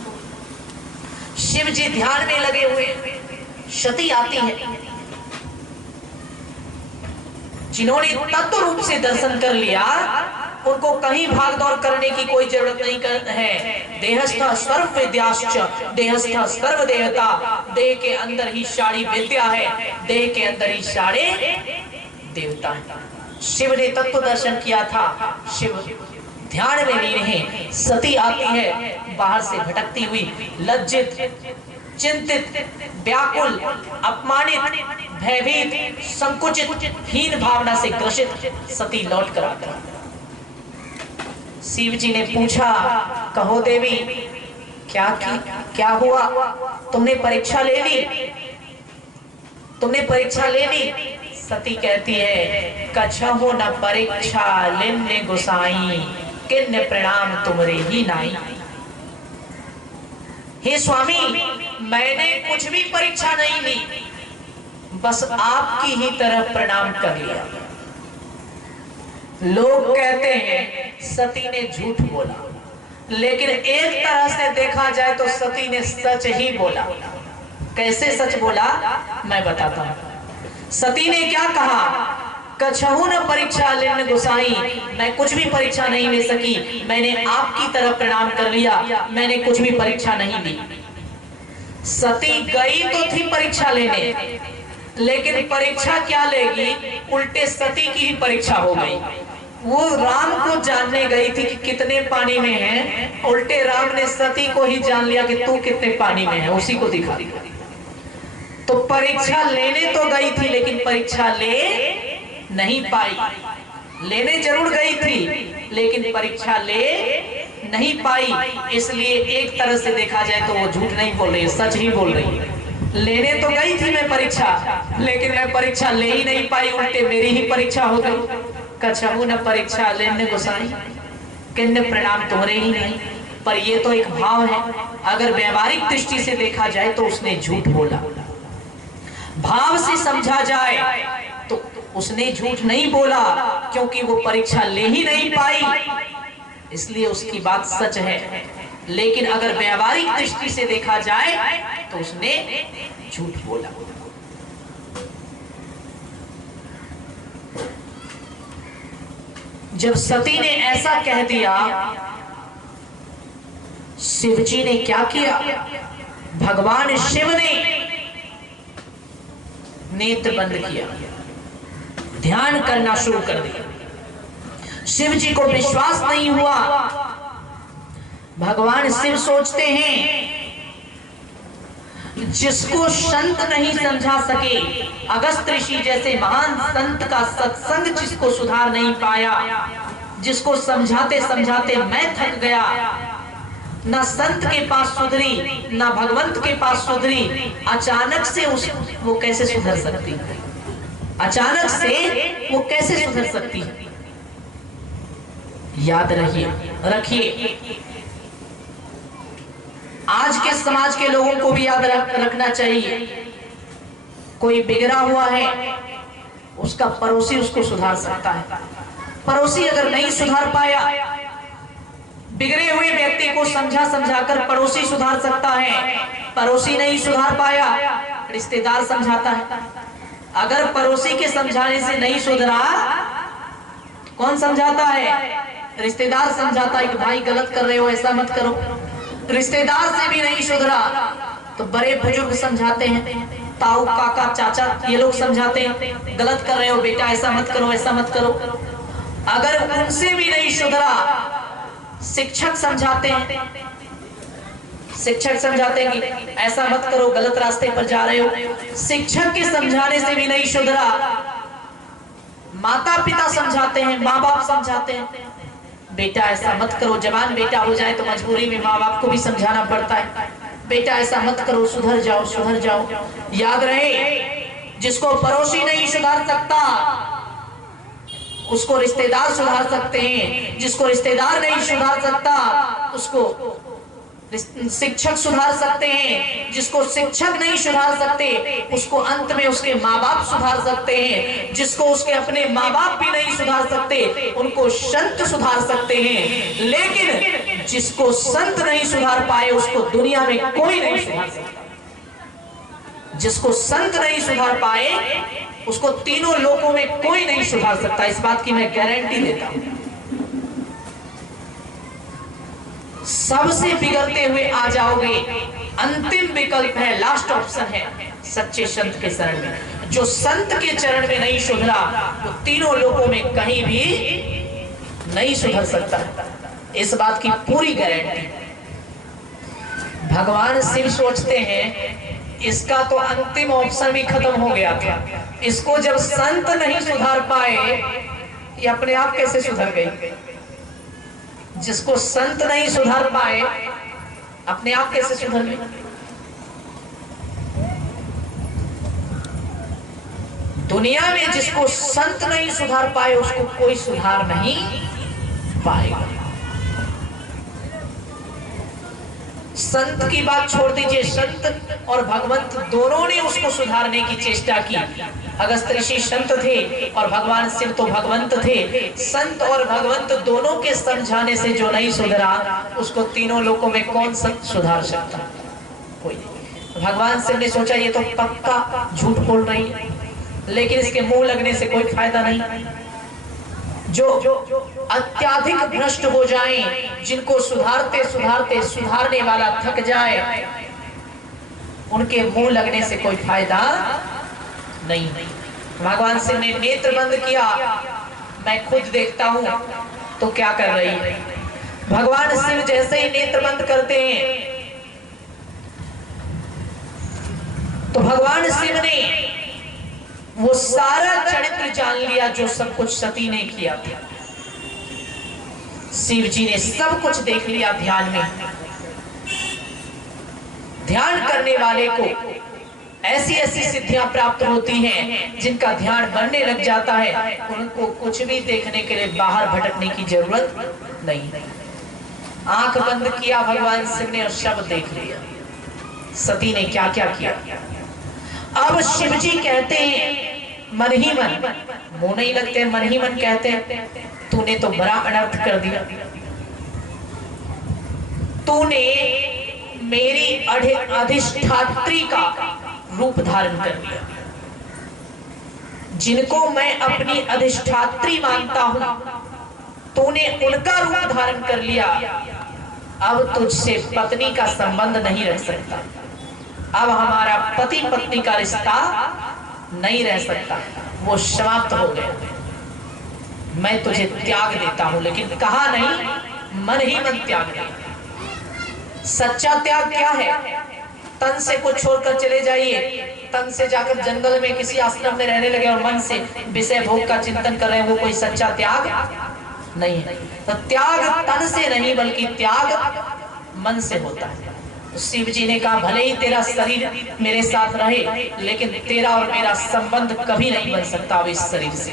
शिव जी ध्यान में लगे हुए, सती आती है। जिन्होंने तत्व रूप से दर्शन कर लिया उनको कहीं भाग दौड़ करने की कोई जरूरत नहीं है। देहस्थ सर्व विद्याश्च, देहस्थ सर्व देवता। देह के अंदर ही सारी विद्या है, देह के अंदर ही सारे देवता है। शिव ने तत्व दर्शन किया था, शिव ध्यान में लीन है। सती आती है बाहर से भटकती हुई, लज्जित, चिंतित, व्याकुल, अपमानित, भयभीत, संकुचित, हीन भावना से ग्रसित सती लौट कर आता। शिव जी ने पूछा, कहो देवी क्या हुआ? तुमने परीक्षा ले ली? तुमने परीक्षा ले ली? सती कहती है, कछहु न परीक्षा लिन्ने गुसाई, किन्ने प्रणाम तुमरे ही नाई। हे स्वामी, मैंने कुछ भी परीक्षा नहीं ली, बस आपकी ही तरफ प्रणाम कर लिया। लोग कहते हैं सती ने झूठ बोला, लेकिन एक तरह से देखा जाए तो सती ने सच ही बोला। कैसे सच बोला मैं बताता हूं। सती ने क्या कहा, कछहु न परीक्षा लिन्न गुसाई, मैं कुछ भी परीक्षा नहीं ले सकी, मैंने आपकी तरफ प्रणाम कर लिया, मैंने कुछ भी परीक्षा नहीं ली। सती गई तो थी परीक्षा लेने, लेकिन परीक्षा क्या लेगी, उल्टे सती की ही परीक्षा हो गई। वो राम को जानने गई थी कि कितने पानी में है, उल्टे राम ने सती को ही जान लिया कि तू कितने पानी में है, उसी को दिखा दिया। तो परीक्षा लेने तो गई थी, लेकिन परीक्षा ले नहीं पाई। लेने जरूर गई थी, लेकिन परीक्षा ले नहीं पाई। इसलिए एक तरह से देखा जाए तो वो झूठ नहीं बोल रही है, सच ही बोल रही है। लेने तो गई थी मैं परीक्षा, लेकिन मैं परीक्षा ले ही नहीं पाई, उल्टे मेरी ही परीक्षा हो गई। कछहु न परीक्षा लेने गुसाई, किन्ने प्रणाम तुम्हारे ही नहीं। पर ये तो एक भाव है, अगर व्यवहारिक दृष्टि से देखा जाए तो उसने झूठ बोला। भाव से समझा जाए तो उसने झूठ नहीं बोला, क्योंकि वो परीक्षा ले ही नहीं पाई, इसलिए उसकी बात सच है। लेकिन अगर व्यवहारिक दृष्टि से देखा जाए तो उसने झूठ बोला। जब सती ने ऐसा कह दिया, शिवजी ने क्या किया? भगवान शिव ने नेत्र बंद किया, ध्यान करना शुरू कर दिया। शिव जी को विश्वास नहीं हुआ। भगवान शिव सोचते हैं, जिसको संत नहीं समझा सके, अगस्त्य ऋषि जैसे महान संत का सत्संग जिसको सुधार नहीं पाया, जिसको समझाते समझाते मैं थक गया, ना संत के पास सुधरी ना भगवंत के पास सुधरी, अचानक से वो कैसे सुधर सकती? अचानक से वो कैसे सुधर सकती? याद रखिए, आज के समाज के लोगों को भी याद रखना चाहिए। कोई बिगड़ा हुआ है, उसका पड़ोसी उसको सुधार सकता है। पड़ोसी अगर नहीं सुधार पाया, बिगड़े हुए व्यक्ति को समझाकर पड़ोसी सुधार सकता है। पड़ोसी नहीं सुधार पाया, रिश्तेदार समझाता है। अगर पड़ोसी के समझाने से नहीं सुधरा, कौन समझाता है? रिश्तेदार समझाता है कि भाई गलत कर रहे हो, ऐसा मत करो। रिश्तेदार से भी नहीं सुधरा तो बड़े बुजुर्ग समझाते हैं, ताऊ, काका, चाचा, ये लोग समझाते हैं, गलत कर रहे हो बेटा, ऐसा मत करो, ऐसा मत करो। अगर उनसे भी नहीं सुधरा, शिक्षक समझाते हैं। शिक्षक समझाते हैं कि ऐसा मत करो, गलत रास्ते पर जा रहे हो। शिक्षक के समझाने से भी नहीं सुधरा, माता पिता समझाते हैं, माँ बाप समझाते हैं, बेटा ऐसा मत करो। जवान बेटा हो जाए तो मजबूरी में माँ बाप को भी समझाना पड़ता है, बेटा ऐसा मत करो, सुधर जाओ, सुधर जाओ। याद रहे, जिसको पड़ोसी नहीं सुधार सकता, उसको रिश्तेदार सुधार सकते हैं। जिसको रिश्तेदार नहीं सुधार सकता, उसको शिक्षक सुधार सकते हैं। जिसको शिक्षक नहीं सुधार सकते, उसको अंत में उसके माँ बाप सुधार सकते हैं। जिसको उसके अपने माँ बाप भी नहीं सुधार सकते, उनको संत सुधार सकते हैं। लेकिन जिसको संत नहीं सुधार पाए, उसको दुनिया में कोई नहीं सुधार सकता। जिसको संत नहीं सुधार पाए, उसको तीनों लोकों में कोई नहीं सुधार सकता। इस बात की मैं गारंटी देता हूं। सबसे बिगड़ते हुए आ जाओगे, अंतिम विकल्प है, लास्ट ऑप्शन है सच्चे संत के शरण में। जो संत के चरण में नहीं सुधरा वो तीनों लोकों में कहीं भी नहीं सुधर सकता, इस बात की पूरी गारंटी। भगवान शिव सोचते हैं इसका तो अंतिम ऑप्शन भी खत्म हो गया था, इसको जब संत नहीं सुधार पाए ये अपने आप कैसे सुधर गई? जिसको संत नहीं सुधार पाए अपने आप कैसे सुधर गई? दुनिया में जिसको संत नहीं सुधार पाए उसको कोई सुधार नहीं पाएगा। संत की बात छोड़ दीजिए, संत और भगवंत दोनों ने उसको सुधारने की चेष्टा की। अगस्त्य ऋषि संत थे और भगवान शिव तो भगवंत थे। संत और भगवंत दोनों के समझाने से जो नहीं सुधरा उसको तीनों लोकों में कौन संत सुधार सकता? कोई नहीं। भगवान शिव ने सोचा ये तो पक्का झूठ बोल रही है, लेकिन इसके मुंह लगने से कोई फायदा नहीं। जो अत्याधिक भ्रष्ट हो जाएं, जिनको सुधारते सुधारते सुधारने वाला थक जाए, उनके मुंह लगने से कोई फायदा नहीं। भगवान शिव ने नेत्र बंद किया, मैं खुद देखता हूं तो क्या कर रही है। भगवान शिव जैसे ही नेत्र बंद करते हैं तो भगवान शिव ने वो सारा चरित्र जान लिया जो सब कुछ सती ने किया था। शिव जी ने सब कुछ देख लिया ध्यान में। ध्यान करने वाले को ऐसी ऐसी सिद्धियां प्राप्त होती हैं जिनका ध्यान बढ़ने लग जाता है, उनको कुछ भी देखने के लिए बाहर भटकने की जरूरत नहीं। आंख बंद किया भगवान शिव ने और सब देख लिया सती ने क्या क्या किया। अब शिव जी कहते हैं मन ही मन, मुंह नहीं लगते, मन ही मन कहते हैं तूने तो बड़ा अनर्थ कर दिया, तूने मेरी अधिष्ठात्री का रूप धारण कर लिया। जिनको मैं अपनी अधिष्ठात्री मानता हूं तूने उनका रूप धारण कर लिया। अब तुझसे पत्नी का संबंध नहीं रह सकता, अब हमारा पति पत्नी का रिश्ता नहीं रह सकता, वो समाप्त हो गया। मैं तुझे त्याग देता हूं, लेकिन कहा नहीं, मन ही मन त्याग दिया। सच्चा त्याग क्या है? तन से कुछ छोड़कर चले जाइए, तन से जाकर जंगल में किसी आश्रम में रहने लगे और मन से विषय भोग का चिंतन कर रहे हैं, वो कोई सच्चा त्याग नहीं है। तो त्याग तन से नहीं बल्कि त्याग मन से होता है। शिव जी ने कहा भले ही तेरा शरीर मेरे साथ रहे, लेकिन तेरा और मेरा संबंध कभी नहीं बन सकता अब इस शरीर से।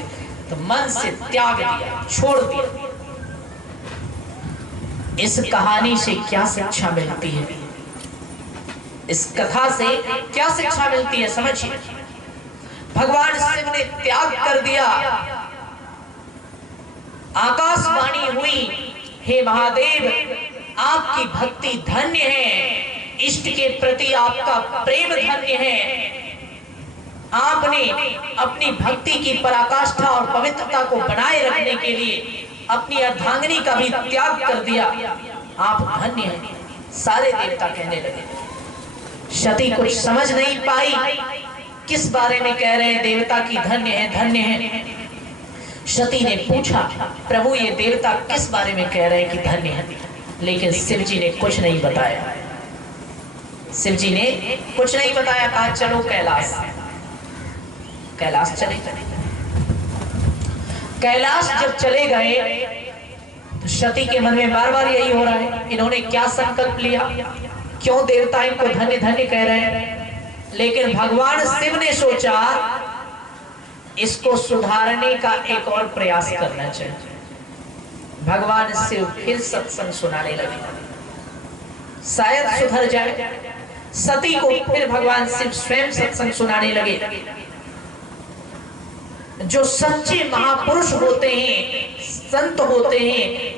तो मन से त्याग दिया, छोड़ दिया। इस कहानी से क्या शिक्षा मिलती है? इस कथा से क्या शिक्षा मिलती है समझिए। भगवान शिव ने त्याग कर दिया। आकाशवाणी हुई, हे महादेव आपकी भक्ति धन्य है, इष्ट के प्रति आपका प्रेम धन्य है। आपने अपनी भक्ति की पराकाष्ठा और पवित्रता को बनाए रखने के लिए अपनी अर्धांगिनी का भी त्याग कर दिया, आप धन्य हैं। सारे देवता कहने लगे। सती कुछ समझ नहीं पाई, किस बारे में कह रहे हैं देवता की धन्य है धन्य है। सती ने पूछा प्रभु ये देवता किस बारे में कह रहे हैं कि धन्य है, लेकिन शिव जी ने कुछ नहीं बताया। शिव जी ने कुछ नहीं बताया, कहा चलो कैलाश। कैलाश चले। कैलाश जब चले गए तो सती के मन में बार बार यही हो रहा है, इन्होंने क्या संकल्प लिया, क्यों देवता इनको धन्य धन्य कह रहे हैं। लेकिन भगवान शिव ने सोचा इसको सुधारने का एक और प्रयास करना चाहिए। भगवान शिव फिर सत्संग सुनाने लगे, शायद सुधर जाए। सती को फिर भगवान शिव स्वयं सत्संग सुनाने लगे। जो सच्चे महापुरुष होते हैं, संत होते हैं,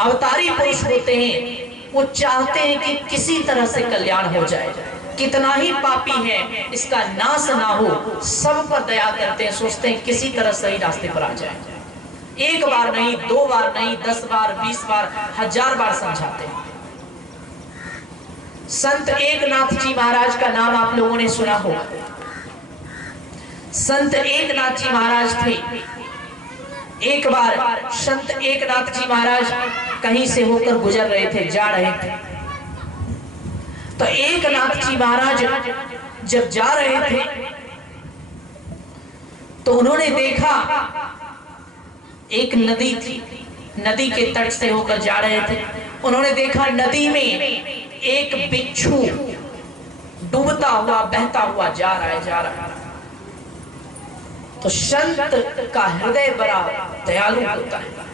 अवतारी पुरुष होते हैं, वो चाहते हैं कि किसी तरह से कल्याण हो जाए। कितना ही पापी है इसका नाश ना हो, सब पर दया करते हैं, सोचते हैं किसी तरह सही रास्ते पर आ जाए। एक बार नहीं, 2 बार नहीं, 10 बार, 20 बार, 1000 बार समझाते हैं, संत एकनाथ जी महाराज का नाम आप लोगों ने सुना होगा। संत एकनाथ जी महाराज थे। एक बार संत एकनाथ जी महाराज कहीं से होकर गुजर रहे थे, जा रहे थे। तो एकनाथ जी महाराज जब जा रहे थे तो उन्होंने देखा एक नदी थी, नदी के तट से होकर जा रहे थे। उन्होंने देखा नदी में एक बिच्छू डूबता हुआ, बहता हुआ जा रहा है। तो संत का हृदय बड़ा दयालु होता है।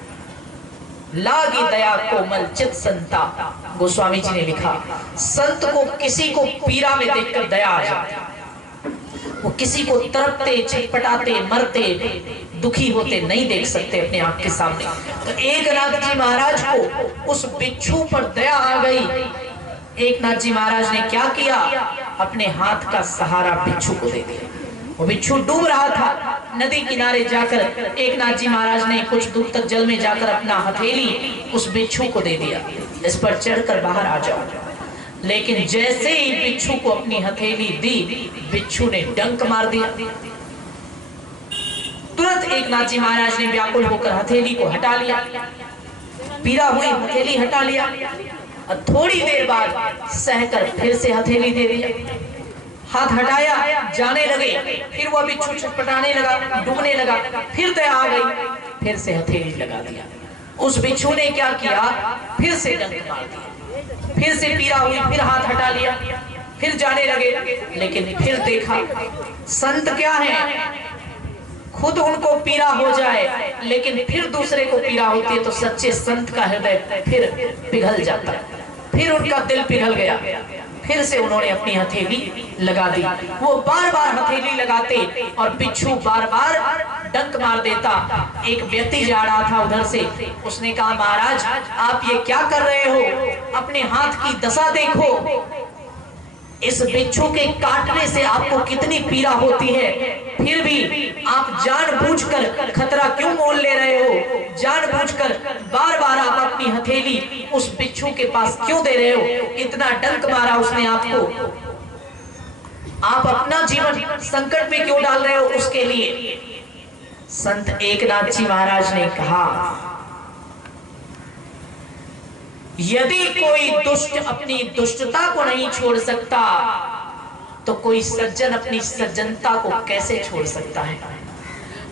लागी दया कोमल चित संता, गोस्वामी जी ने लिखा। संत को किसी को पीड़ा में देखकर दया आ जाती है। वो किसी को तड़पते, छटपटाते, मरते, दुखी होते नहीं देख सकते अपने आंख के सामने। तो एकनाथ जी महाराज को उस बिच्छू पर दया आ गई। एकनाथ जी महाराज ने क्या किया, अपने हाथ का सहारा बिच्छू को दे दिया। वो बिच्छू डूब रहा था, नदी किनारे जाकर एकनाथ जी महाराज ने कुछ दूर तक जल में जाकर अपना हथेली उस बिच्छू को दे दिया, इस पर चढ़कर बाहर आ जाओ। लेकिन जैसे ही बिच्छू को अपनी हथेली दी, बिच्छू ने डंक मार दिया। तुरंत एकनाथ जी महाराज ने व्याकुल होकर हथेली को हटा लिया, पीड़ा हुई हथेली हटा लिया, और थोड़ी देर बाद सहकर फिर से हथेली दे दिया। हाथ हटाया, जाने लगे, फिर वो बिच्छू छटपटाने लगा, डूबने लगा, फिर दया आ गई, फिर से हथेली लगा दिया। उस बिच्छू ने क्या किया, फिर से डंक मार दिया, फिर से पीड़ा हुई, फिर हाथ हटा लिया, फिर जाने लगे। लेकिन फिर देखा संत क्या है, खुद उनको पीड़ा हो जाए लेकिन फिर दूसरे को पीड़ा होती है तो सच्चे संत का हृदय फिर पिघल जाता है। फिर उनका दिल पिघल गया, फिर से उन्होंने अपनी हथेली लगा दी। वो बार बार हथेली लगाते और बिच्छू बार बार डंक मार देता। एक व्यक्ति जा रहा था उधर से, उसने कहा महाराज आप ये क्या कर रहे हो, अपने हाथ की दशा देखो, इस बिच्छू के काटने से आपको कितनी पीड़ा होती है, फिर भी आप जानबूझकर खतरा क्यों मोल ले रहे हो, जानबूझकर बार बार आप अपनी हथेली उस बिच्छू के पास क्यों दे रहे हो, इतना डंक मारा उसने आपको, आप अपना जीवन संकट में क्यों डाल रहे हो उसके लिए। संत एकनाथ जी महाराज ने कहा यदि कोई दुष्ट अपनी दुष्टता को नहीं छोड़ सकता तो कोई सज्जन अपनी सज्जनता को कैसे छोड़ सकता है।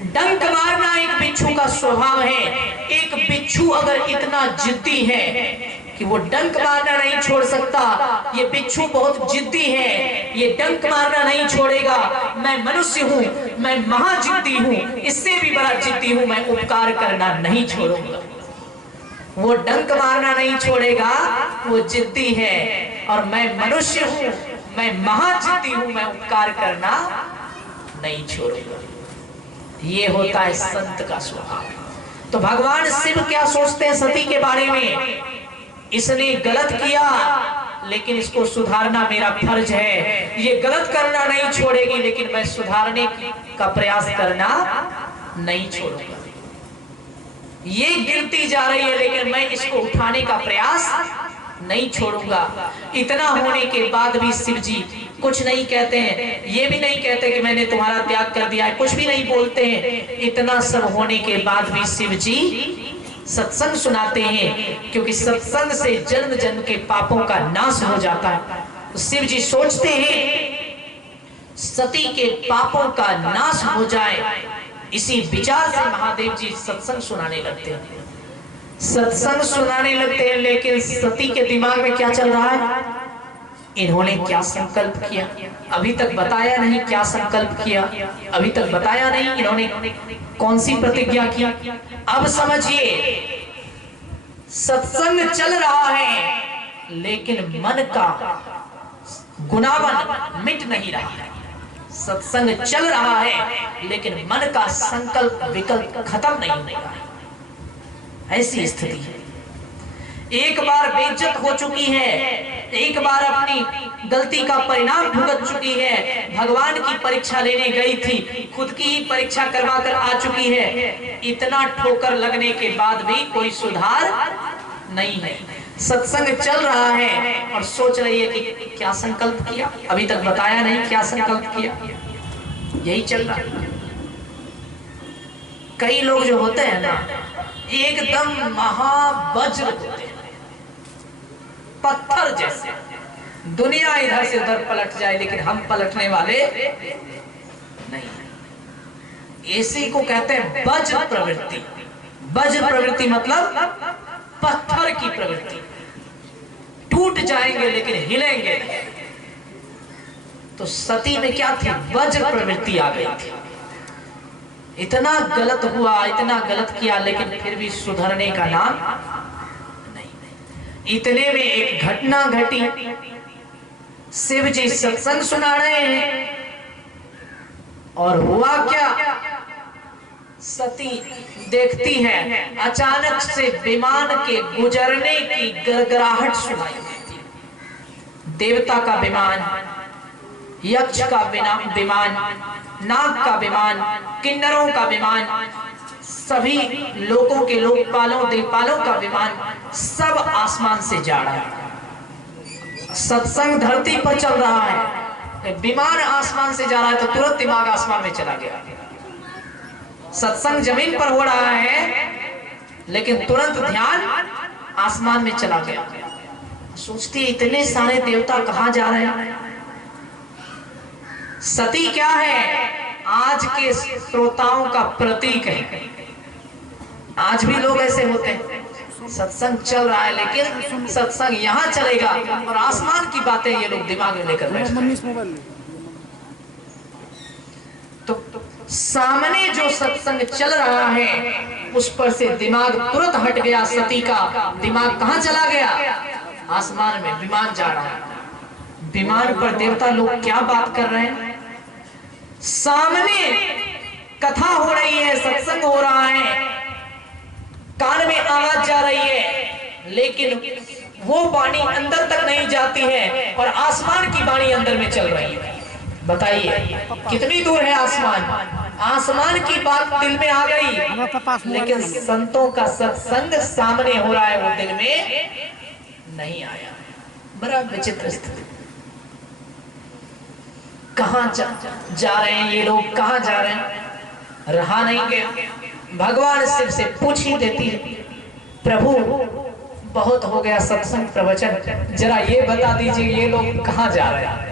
डंक मारना एक बिच्छू का स्वभाव है। एक बिच्छू अगर इतना जिद्दी है कि वो डंक मारना नहीं छोड़ सकता, ये बिच्छू बहुत जिद्दी है, ये डंक मारना नहीं छोड़ेगा। मैं मनुष्य हूं, मैं महाजिद्दी हूं, इससे भी बड़ा जिद्दी हूं, मैं उपकार करना नहीं छोड़ूंगा। वो डंक मारना नहीं छोड़ेगा, वो जिद्दी है, और मैं मनुष्य हूं, मैं महाजिद्दी हूं, मैं उपकार करना नहीं छोड़ूंगा। ये होता है संत का स्वभाव। तो भगवान शिव क्या सोचते हैं सती के बारे में, इसने गलत किया लेकिन इसको सुधारना मेरा फर्ज है। ये गलत करना नहीं छोड़ेगी लेकिन मैं सुधारने का प्रयास करना नहीं छोड़ूंगा। ये गिरती जा रही है लेकिन मैं इसको उठाने का प्रयास नहीं छोड़ूंगा। इतना होने के बाद भी शिव जी कुछ नहीं कहते हैं, ये भी नहीं कहते कि मैंने तुम्हारा त्याग कर दिया है, कुछ भी नहीं बोलते हैं। इतना सब होने के बाद भी शिव जी सत्संग सुनाते हैं, क्योंकि सत्संग से जन्म जन्म के पापों का नाश हो जाता है। तो शिव जी सोचते हैं सती के पापों का नाश हो जाए, इसी विचार से महादेव जी सत्संग सुनाने लगते हैं। सत्संग सुनाने लगते हैं, लेकिन सती के दिमाग में क्या चल रहा है, इन्होंने क्या संकल्प किया, अभी तक बताया नहीं। क्या संकल्प किया अभी तक बताया नहीं, इन्होंने कौन सी प्रतिज्ञा की। अब समझिए सत्संग चल रहा है लेकिन मन का गुनावन मिट नहीं रहा है। सत्संग चल रहा है लेकिन मन का संकल्प विकल्प खत्म नहीं हो रहा है। ऐसी स्थिति है। एक बार बेइज्जत हो चुकी है, एक बार अपनी गलती का परिणाम भुगत चुकी है, भगवान की परीक्षा लेने गई थी, खुद की ही परीक्षा करवा कर आ चुकी है। इतना ठोकर लगने के बाद भी कोई सुधार नहीं है। सत्संग चल रहा है और सोच रही है कि क्या संकल्प किया, अभी तक बताया नहीं क्या संकल्प किया, यही चल रहा है। कई लोग जो होते हैं ना एकदम महावज्र होते हैं, पत्थर जैसे, दुनिया इधर से उधर पलट जाए लेकिन हम पलटने वाले नहीं। इसी को कहते हैं वज्र प्रवृत्ति। वज्र प्रवृत्ति मतलब पत्थर की प्रवृत्ति, टूट जाएंगे लेकिन हिलेंगे नहीं। तो सती में क्या थी, वज्र प्रवृत्ति आ गई थी। इतना गलत हुआ, इतना गलत किया, लेकिन फिर भी सुधरने का नाम नहीं। इतने में एक घटना घटी। शिव जी सत्संग सुना रहे हैं और हुआ क्या, सती देखती है अचानक से विमान के गुजरने की गड़गड़ाहट सुनाई देती है। देवता का विमान, यक्ष का विमान, नाग का विमान, किन्नरों का विमान, सभी लोगों के लोकपालों देवपालों का विमान, सब आसमान से जा रहा है। सत्संग धरती पर चल रहा है, विमान आसमान से जा रहा है तो तुरंत दिमाग आसमान में चला गया। सत्संग जमीन पर हो रहा है लेकिन तुरंत ध्यान आसमान में चला गया। सोचती इतने सारे देवता कहां जा रहे हैं। सती क्या है, आज के श्रोताओं का प्रतीक है। आज भी लोग ऐसे होते हैं, सत्संग चल रहा है लेकिन सत्संग यहाँ चलेगा और आसमान की बातें ये लोग दिमाग में लेकर बैठते हैं। तो सामने जो सत्संग चल रहा है उस पर से दिमाग तुरंत हट गया। सती का दिमाग कहाँ चला गया, आसमान में विमान जा रहा है। विमान पर देवता लोग क्या बात कर रहे हैं, सामने कथा हो रही है, सत्संग हो रहा है, कान में आवाज जा रही है, लेकिन वो वाणी अंदर तक नहीं जाती है और आसमान की वाणी अंदर में चल रही है। बताइए कितनी दूर है आसमान। आसमान की बात दिल में आ गई लेकिन संतों का सत्संग सामने हो रहा है, वो दिल में नहीं आया। बड़ा विचित्र स्थिति। कहां जा रहे हैं ये लोग, कहां जा रहे हैं, रहा नहीं गया। भगवान शिव से पूछ ही देती है, प्रभु बहुत हो गया सत्संग प्रवचन, जरा ये बता दीजिए ये लोग कहां जा रहे हैं।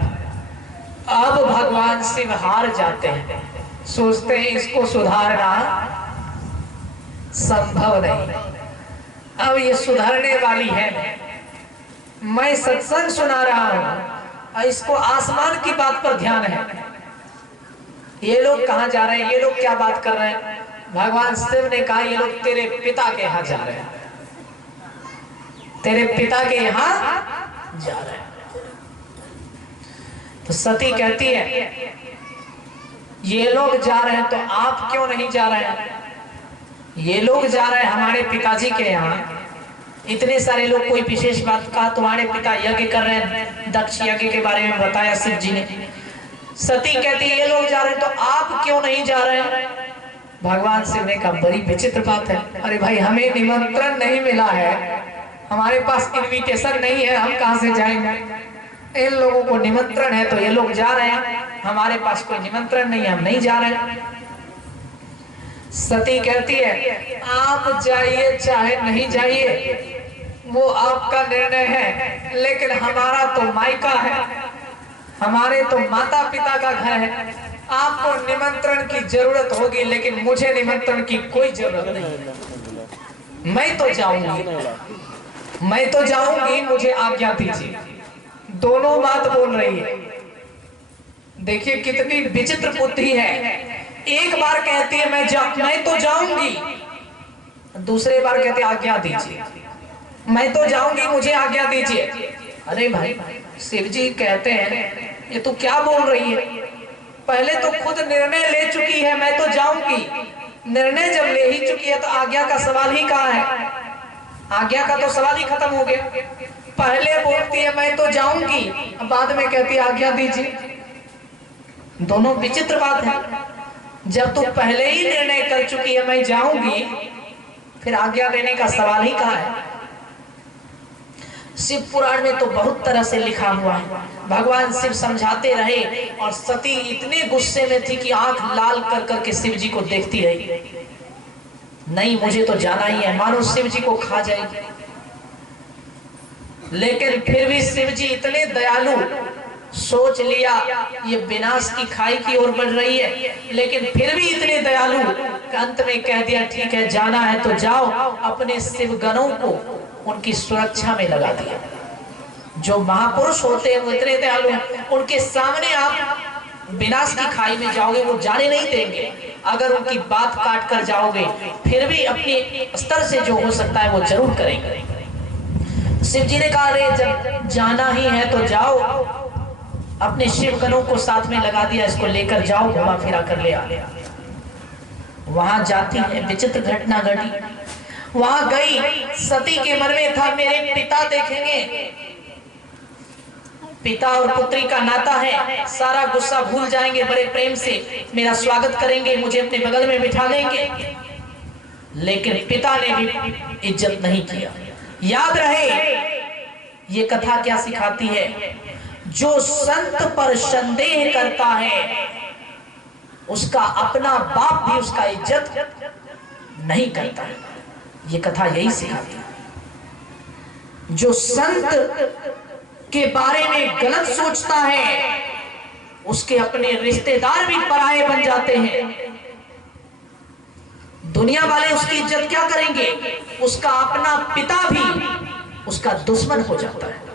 अब भगवान शिव हार जाते हैं, सोचते हैं इसको सुधारना संभव नहीं, अब ये सुधरने वाली है। मैं सत्संग सुना रहा हूं और इसको आसमान की बात पर ध्यान है। ये लोग कहां जा रहे हैं, ये लोग क्या बात कर रहे हैं। भगवान शिव ने कहा ये लोग तेरे पिता के यहाँ जा रहे हैं, तेरे पिता के यहाँ जा रहे हैं। तो सती कहती है ये लोग जा रहे हैं तो आप क्यों नहीं जा रहे हैं। ये लोग जा रहे हैं हमारे पिताजी के यहाँ। इतने सारे लोग, कोई विशेष बात कहा, तुम्हारे पिता यज्ञ कर रहे हैं, दक्ष यज्ञ के बारे में बताया शिव जी ने। सती कहती है ये लोग जा रहे हैं तो आप क्यों नहीं जा रहे हैं। भगवान शिव ने कहा बड़ी विचित्र बात है, अरे भाई हमें निमंत्रण नहीं मिला है, हमारे पास इनविटेशन नहीं है, हम कहां से जाएंगे। इन लोगों को निमंत्रण है तो ये लोग जा रहे हैं, हमारे पास कोई निमंत्रण नहीं है, हम नहीं जा रहे हैं। सती कहती है आप जाइए चाहे नहीं जाइए वो आपका निर्णय है, लेकिन हमारा तो मायका है, हमारे तो माता पिता का घर है। आपको निमंत्रण की जरूरत होगी लेकिन मुझे निमंत्रण की कोई जरूरत नहीं। मैं तो जाऊंगी, मैं तो जाऊंगी, मुझे आज्ञा दीजिए। दोनों बात बोल रही है। देखिए कितनी विचित्र बुद्धि है। एक बार कहती है मैं तो जाऊंगी, दूसरे बार कहते आज्ञा दीजिए। मैं तो जाऊंगी, मुझे आज्ञा दीजिए। अरे भाई शिव जी कहते हैं ये तो क्या बोल रही है। पहले तो खुद निर्णय ले चुकी है मैं तो जाऊंगी, निर्णय जब ले ही चुकी है तो आज्ञा का सवाल ही कहाँ है। आज्ञा का तो सवाल ही खत्म हो गया। पहले बोलती है मैं तो जाऊंगी, बाद में कहती है आज्ञा दीजिए। दोनों विचित्र बात है। जब तो पहले ही निर्णय कर चुकी है मैं जाऊंगी, फिर आज्ञा देने का सवाल ही कहाँ है। शिव पुराण में तो बहुत तरह से लिखा हुआ है। भगवान शिव समझाते रहे और सती इतने गुस्से में थी कि आंख लाल कर करके शिव जी को देखती रही। नहीं, मुझे तो जाना ही है, मानो शिव जी को खा जाएगी। लेकिन फिर भी शिव जी इतने दयालु, सोच लिया ये विनाश की खाई की ओर बढ़ रही है, लेकिन फिर भी इतने दयालु अंत में कह दिया ठीक है, जाना है तो जाओ। अपने शिवगणों को उनकी सुरक्षा में लगा दिया। जो महापुरुष होते हैं वो इतने दयालु हैं, उनके सामने आप विनाश की खाई में जाओगे वो जाने नहीं देंगे। अगर उनकी बात काट कर जाओगे फिर भी अपने स्तर से जो हो सकता है वो जरूर करेंगे। शिव जी ने कहा अरे जब जाना ही है तो जाओ। अपने शिवगणों को साथ में लगा दिया, इसको लेकर जाओ, घुमा फिरा कर ले आ। वहां जाती है, विचित्र घटना घटी। वहां गई, सती के मन में था मेरे पिता देखेंगे, पिता और पुत्री का नाता है, सारा गुस्सा भूल जाएंगे, बड़े प्रेम से मेरा स्वागत करेंगे, मुझे अपने बगल में बिठा लेंगे। लेकिन पिता ने भी इज्जत नहीं किया। याद रहे ये कथा क्या सिखाती है, जो संत पर संदेह करता है उसका अपना बाप भी उसका इज्जत नहीं करता है। ये कथा यही सिखाती है। जो संत के बारे में गलत सोचता है उसके अपने रिश्तेदार भी पराये बन जाते हैं। दुनिया वाले उसकी इज्जत क्या करेंगे, उसका अपना पिता भी उसका दुश्मन हो जाता है।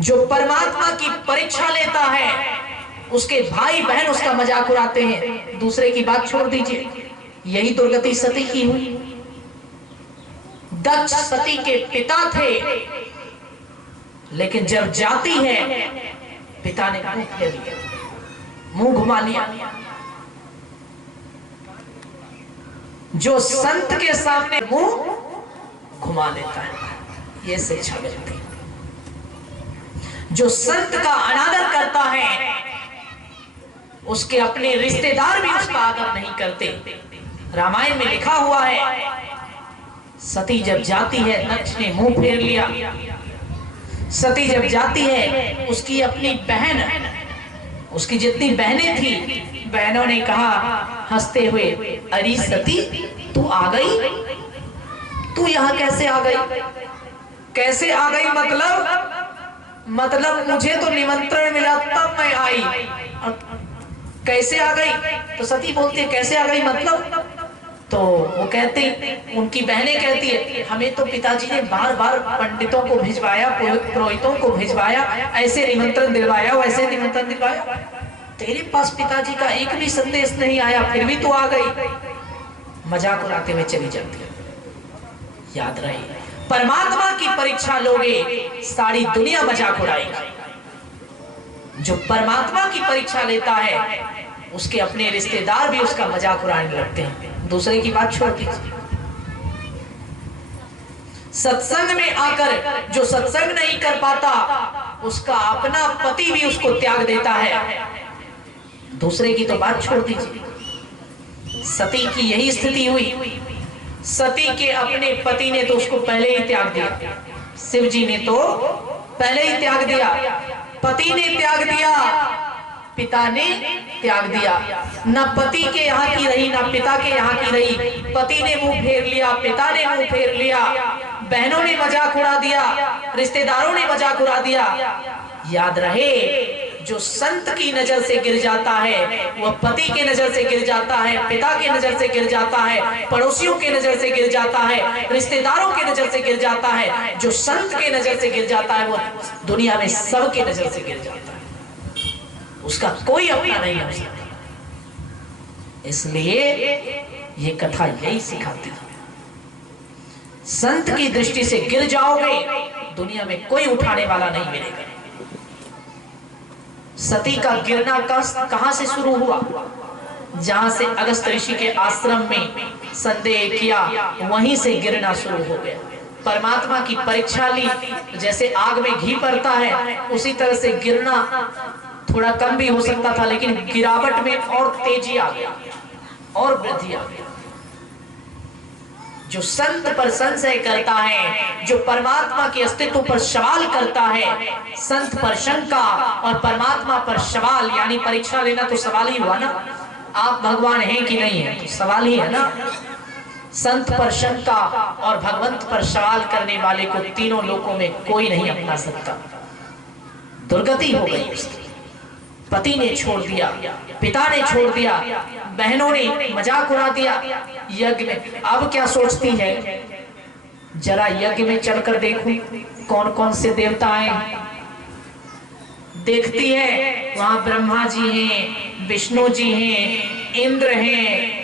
जो परमात्मा की परीक्षा लेता है उसके भाई बहन उसका मजाक उड़ाते हैं। दूसरे की बात छोड़ दीजिए, यही दुर्गति सती की हुई। दक्ष सती के पिता थे, लेकिन जब जाती है पिता ने मुंह फेर लिया, मुंह घुमा लिया। जो संत के सामने मुंह घुमा लेता है ये शिक्षा मिलती है। जो संत का अनादर करता है उसके अपने रिश्तेदार भी उसका आदर नहीं करते। रामायण में लिखा हुआ है, सती जब जाती है दक्ष ने मुंह फेर लिया। सती जब जाती है उसकी अपनी बहन, उसकी जितनी बहनें थी, बहनों ने कहा हंसते हुए, अरे सती तू आ गई, तू यहाँ कैसे आ गई? कैसे आ गई मतलब मुझे तो निमंत्रण मिला तब मैं आई, कैसे आ गई? तो सती बोलती है कैसे आ गई मतलब? तो वो कहते, उनकी बहनें कहती है हमें तो पिताजी ने बार बार पंडितों को भिजवाया, पुरोहितों को भिजवाया, ऐसे निमंत्रण दिलवाया, वैसे निमंत्रण दिलवाया, तेरे पास पिताजी का एक भी संदेश नहीं आया, फिर भी तू आ गई। मजाक उड़ाते हुए चली जाती है। याद रहे, परमात्मा की परीक्षा लोगे सारी दुनिया मजाक उड़ाएगी। जो परमात्मा की परीक्षा लेता है उसके अपने रिश्तेदार भी उसका मजाक उड़ाने लगते हैं। दूसरे की बात छोड़ दीजिए। सत्संग में आकर जो सत्संग नहीं कर पाता उसका अपना पति भी उसको त्याग देता है। दूसरे की तो बात छोड़ दीजिए। सती की यही स्थिति हुई। सती के अपने पति ने तो उसको पहले ही त्याग दिया, शिव जी ने तो पहले ही त्याग दिया। पति ने त्याग दिया, पिता ने त्याग दिया। न पति के यहाँ की रही न पिता के यहाँ की रही। पति ने मुंह फेर लिया, पिता ने मुंह फेर लिया, बहनों ने मजाक उड़ा दिया, रिश्तेदारों ने मजाक उड़ा दिया। याद रहे, जो संत की नजर से गिर जाता है वह पति के नजर से गिर जाता है, पिता के नजर से गिर जाता है, पड़ोसियों के नजर से गिर जाता है, रिश्तेदारों के नजर से गिर जाता है। जो संत के नजर से गिर जाता है वो दुनिया में सबके नजर से गिर जाता है, उसका कोई अपना नहीं हो सकता। इसलिए ये कथा यही सिखाती है, संत की दृष्टि से गिर जाओगे दुनिया में कोई उठाने वाला नहीं मिलेगा। सती का गिरना कहां से शुरू हुआ? जहां से अगस्त ऋषि के आश्रम में संदेह किया वहीं से गिरना शुरू हो गया। परमात्मा की परीक्षा ली, जैसे आग में घी पड़ता है उसी तरह से गिरना थोड़ा कम भी हो सकता था, लेकिन गिरावट में और तेजी आ गया और वृद्धि आ गई। जो संत पर संशय करता है, जो परमात्मा के अस्तित्व पर सवाल करता है, संत पर शंका और परमात्मा पर सवाल, यानी परीक्षा लेना तो सवाल ही हुआ ना, आप भगवान हैं कि नहीं है, तो सवाल ही है ना। संत पर शंका और भगवंत पर सवाल करने वाले को तीनों लोकों में कोई नहीं अपना सकता। दुर्गति हो गई उसकी, पति ने छोड़ दिया, पिता ने छोड़ दिया, बहनों ने मजाक उड़ा दिया यज्ञ में। अब क्या सोचती है, जरा यज्ञ में चलकर देखूं कौन कौन से देवता हैं। देखती है वहां ब्रह्मा जी हैं, विष्णु जी हैं, इंद्र हैं,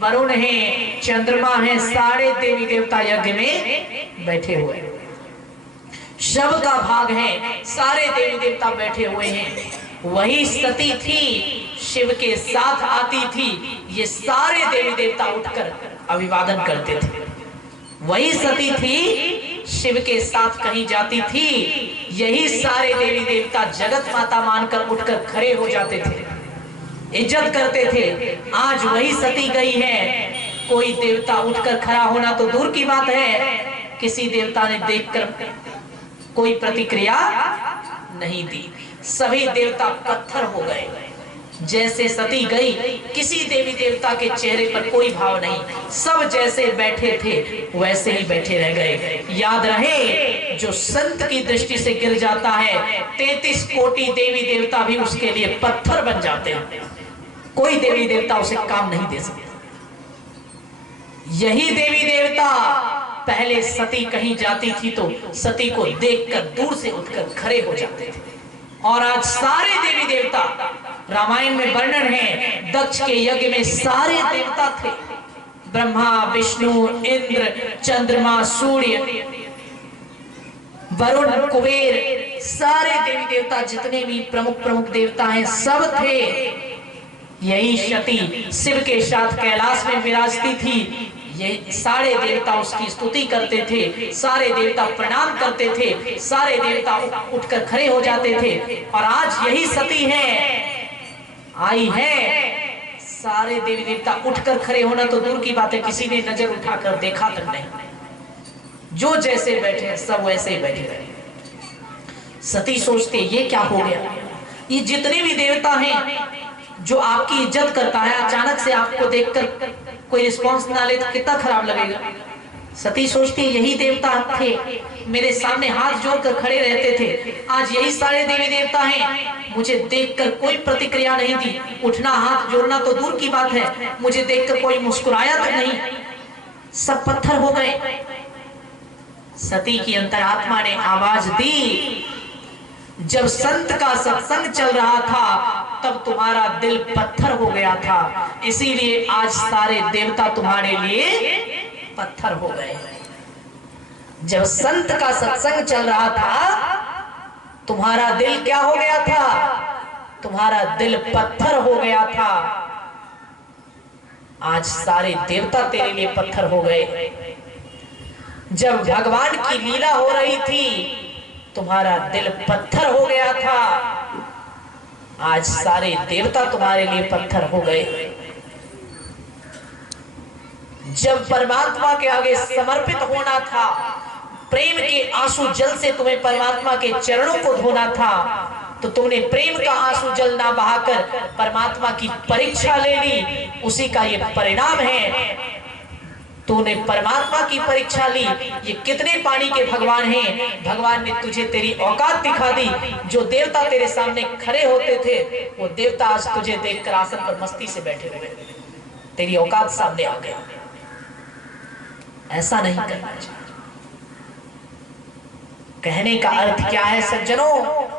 वरुण हैं, चंद्रमा हैं, सारे देवी देवता यज्ञ में बैठे हुए हैं। शव का भाग है, सारे देवी देवता बैठे हुए हैं। वही सती थी, शिव के साथ आती थी, ये सारे देवी देवता उठकर अभिवादन करते थे। वही सती थी, शिव के साथ कहीं जाती थी, यही सारे देवी देवता जगत माता मानकर उठकर खड़े हो जाते थे, इज्जत करते थे। आज वही सती गई है, कोई देवता उठकर खड़ा होना तो दूर की बात है, किसी देवता ने देखकर कोई प्रतिक्रिया नहीं दी। सभी देवता पत्थर हो गए। जैसे सती गई, किसी देवी देवता के चेहरे पर कोई भाव नहीं, सब जैसे बैठे थे वैसे ही बैठे रह गए। याद रहे, जो संत की दृष्टि से गिर जाता है, 33 कोटि देवी देवता भी उसके लिए पत्थर बन जाते हैं। कोई देवी देवता उसे काम नहीं दे सकता। यही देवी देवता पहले सती कहीं जाती थी तो सती को देखकर दूर से उठकर खड़े हो जाते थे। और आज सारे देवी देवता, रामायण में वर्णन है, दक्ष के यज्ञ में सारे देवता थे, ब्रह्मा, विष्णु, इंद्र, चंद्रमा, सूर्य, वरुण, कुबेर, सारे देवी देवता जितने भी प्रमुख प्रमुख देवता हैं सब थे। यही सती शिव के साथ कैलाश में विराजती थी। ये सारे देवता उसकी स्तुति करते थे, सारे देवता प्रणाम करते थे, सारे देवता उठकर खड़े हो जाते थे। और आज यही सती है, आई है, सारे देवी देवता उठकर खड़े होना तो दूर की बात है, किसी ने नजर उठाकर देखा तक नहीं। जो जैसे बैठे हैं सब वैसे ही बैठे रहे। सती सोचते ये क्या हो गया, ये जितने भी देवता हैं जो आपकी इज्जत करता है, अचानक से आपको देखकर कोई रिस्पॉन्स ना ले तो कितना खराब लगेगा। सती सोचती यही देवता थे, मेरे सामने हाथ जोड़कर खड़े रहते थे, आज यही सारे देवी देवता हैं, मुझे देखकर कोई प्रतिक्रिया नहीं दी। उठना, हाथ जोड़ना तो दूर की बात है, मुझे देखकर कोई मुस्कुराया तक नहीं, सब पत्थर हो गए। सती की अंतरात्मा ने आवाज दी, जब संत का सत्संग चल रहा था तब तुम्हारा दिल पत्थर हो गया था, इसीलिए आज सारे देवता तुम्हारे लिए पत्थर हो गए। जब संत का सत्संग चल रहा था तुम्हारा दिल क्या हो गया था, तुम्हारा दिल पत्थर हो गया था, आज सारे देवता तेरे लिए पत्थर हो गए। जब भगवान की लीला हो रही थी तुम्हारा दिल पत्थर हो गया था, आज सारे देवता तुम्हारे लिए पत्थर हो गए। जब परमात्मा के आगे समर्पित होना था, प्रेम के आंसू जल से तुम्हें परमात्मा के चरणों को धोना था, तो तुमने प्रेम का आंसू जल ना बहाकर परमात्मा की परीक्षा ले ली, उसी का ये परिणाम है। तूने परमात्मा की परीक्षा ली। ये कितने पानी के भगवान हैं, भगवान ने तुझे तेरी औकात दिखा दी। जो देवता तेरे सामने खड़े होते थे वो देवता आज तुझे देखकर आसन पर मस्ती से बैठे हुए, तेरी औकात सामने आ गया। ऐसा नहीं करना चाहिए। कहने का अर्थ क्या है सज्जनों,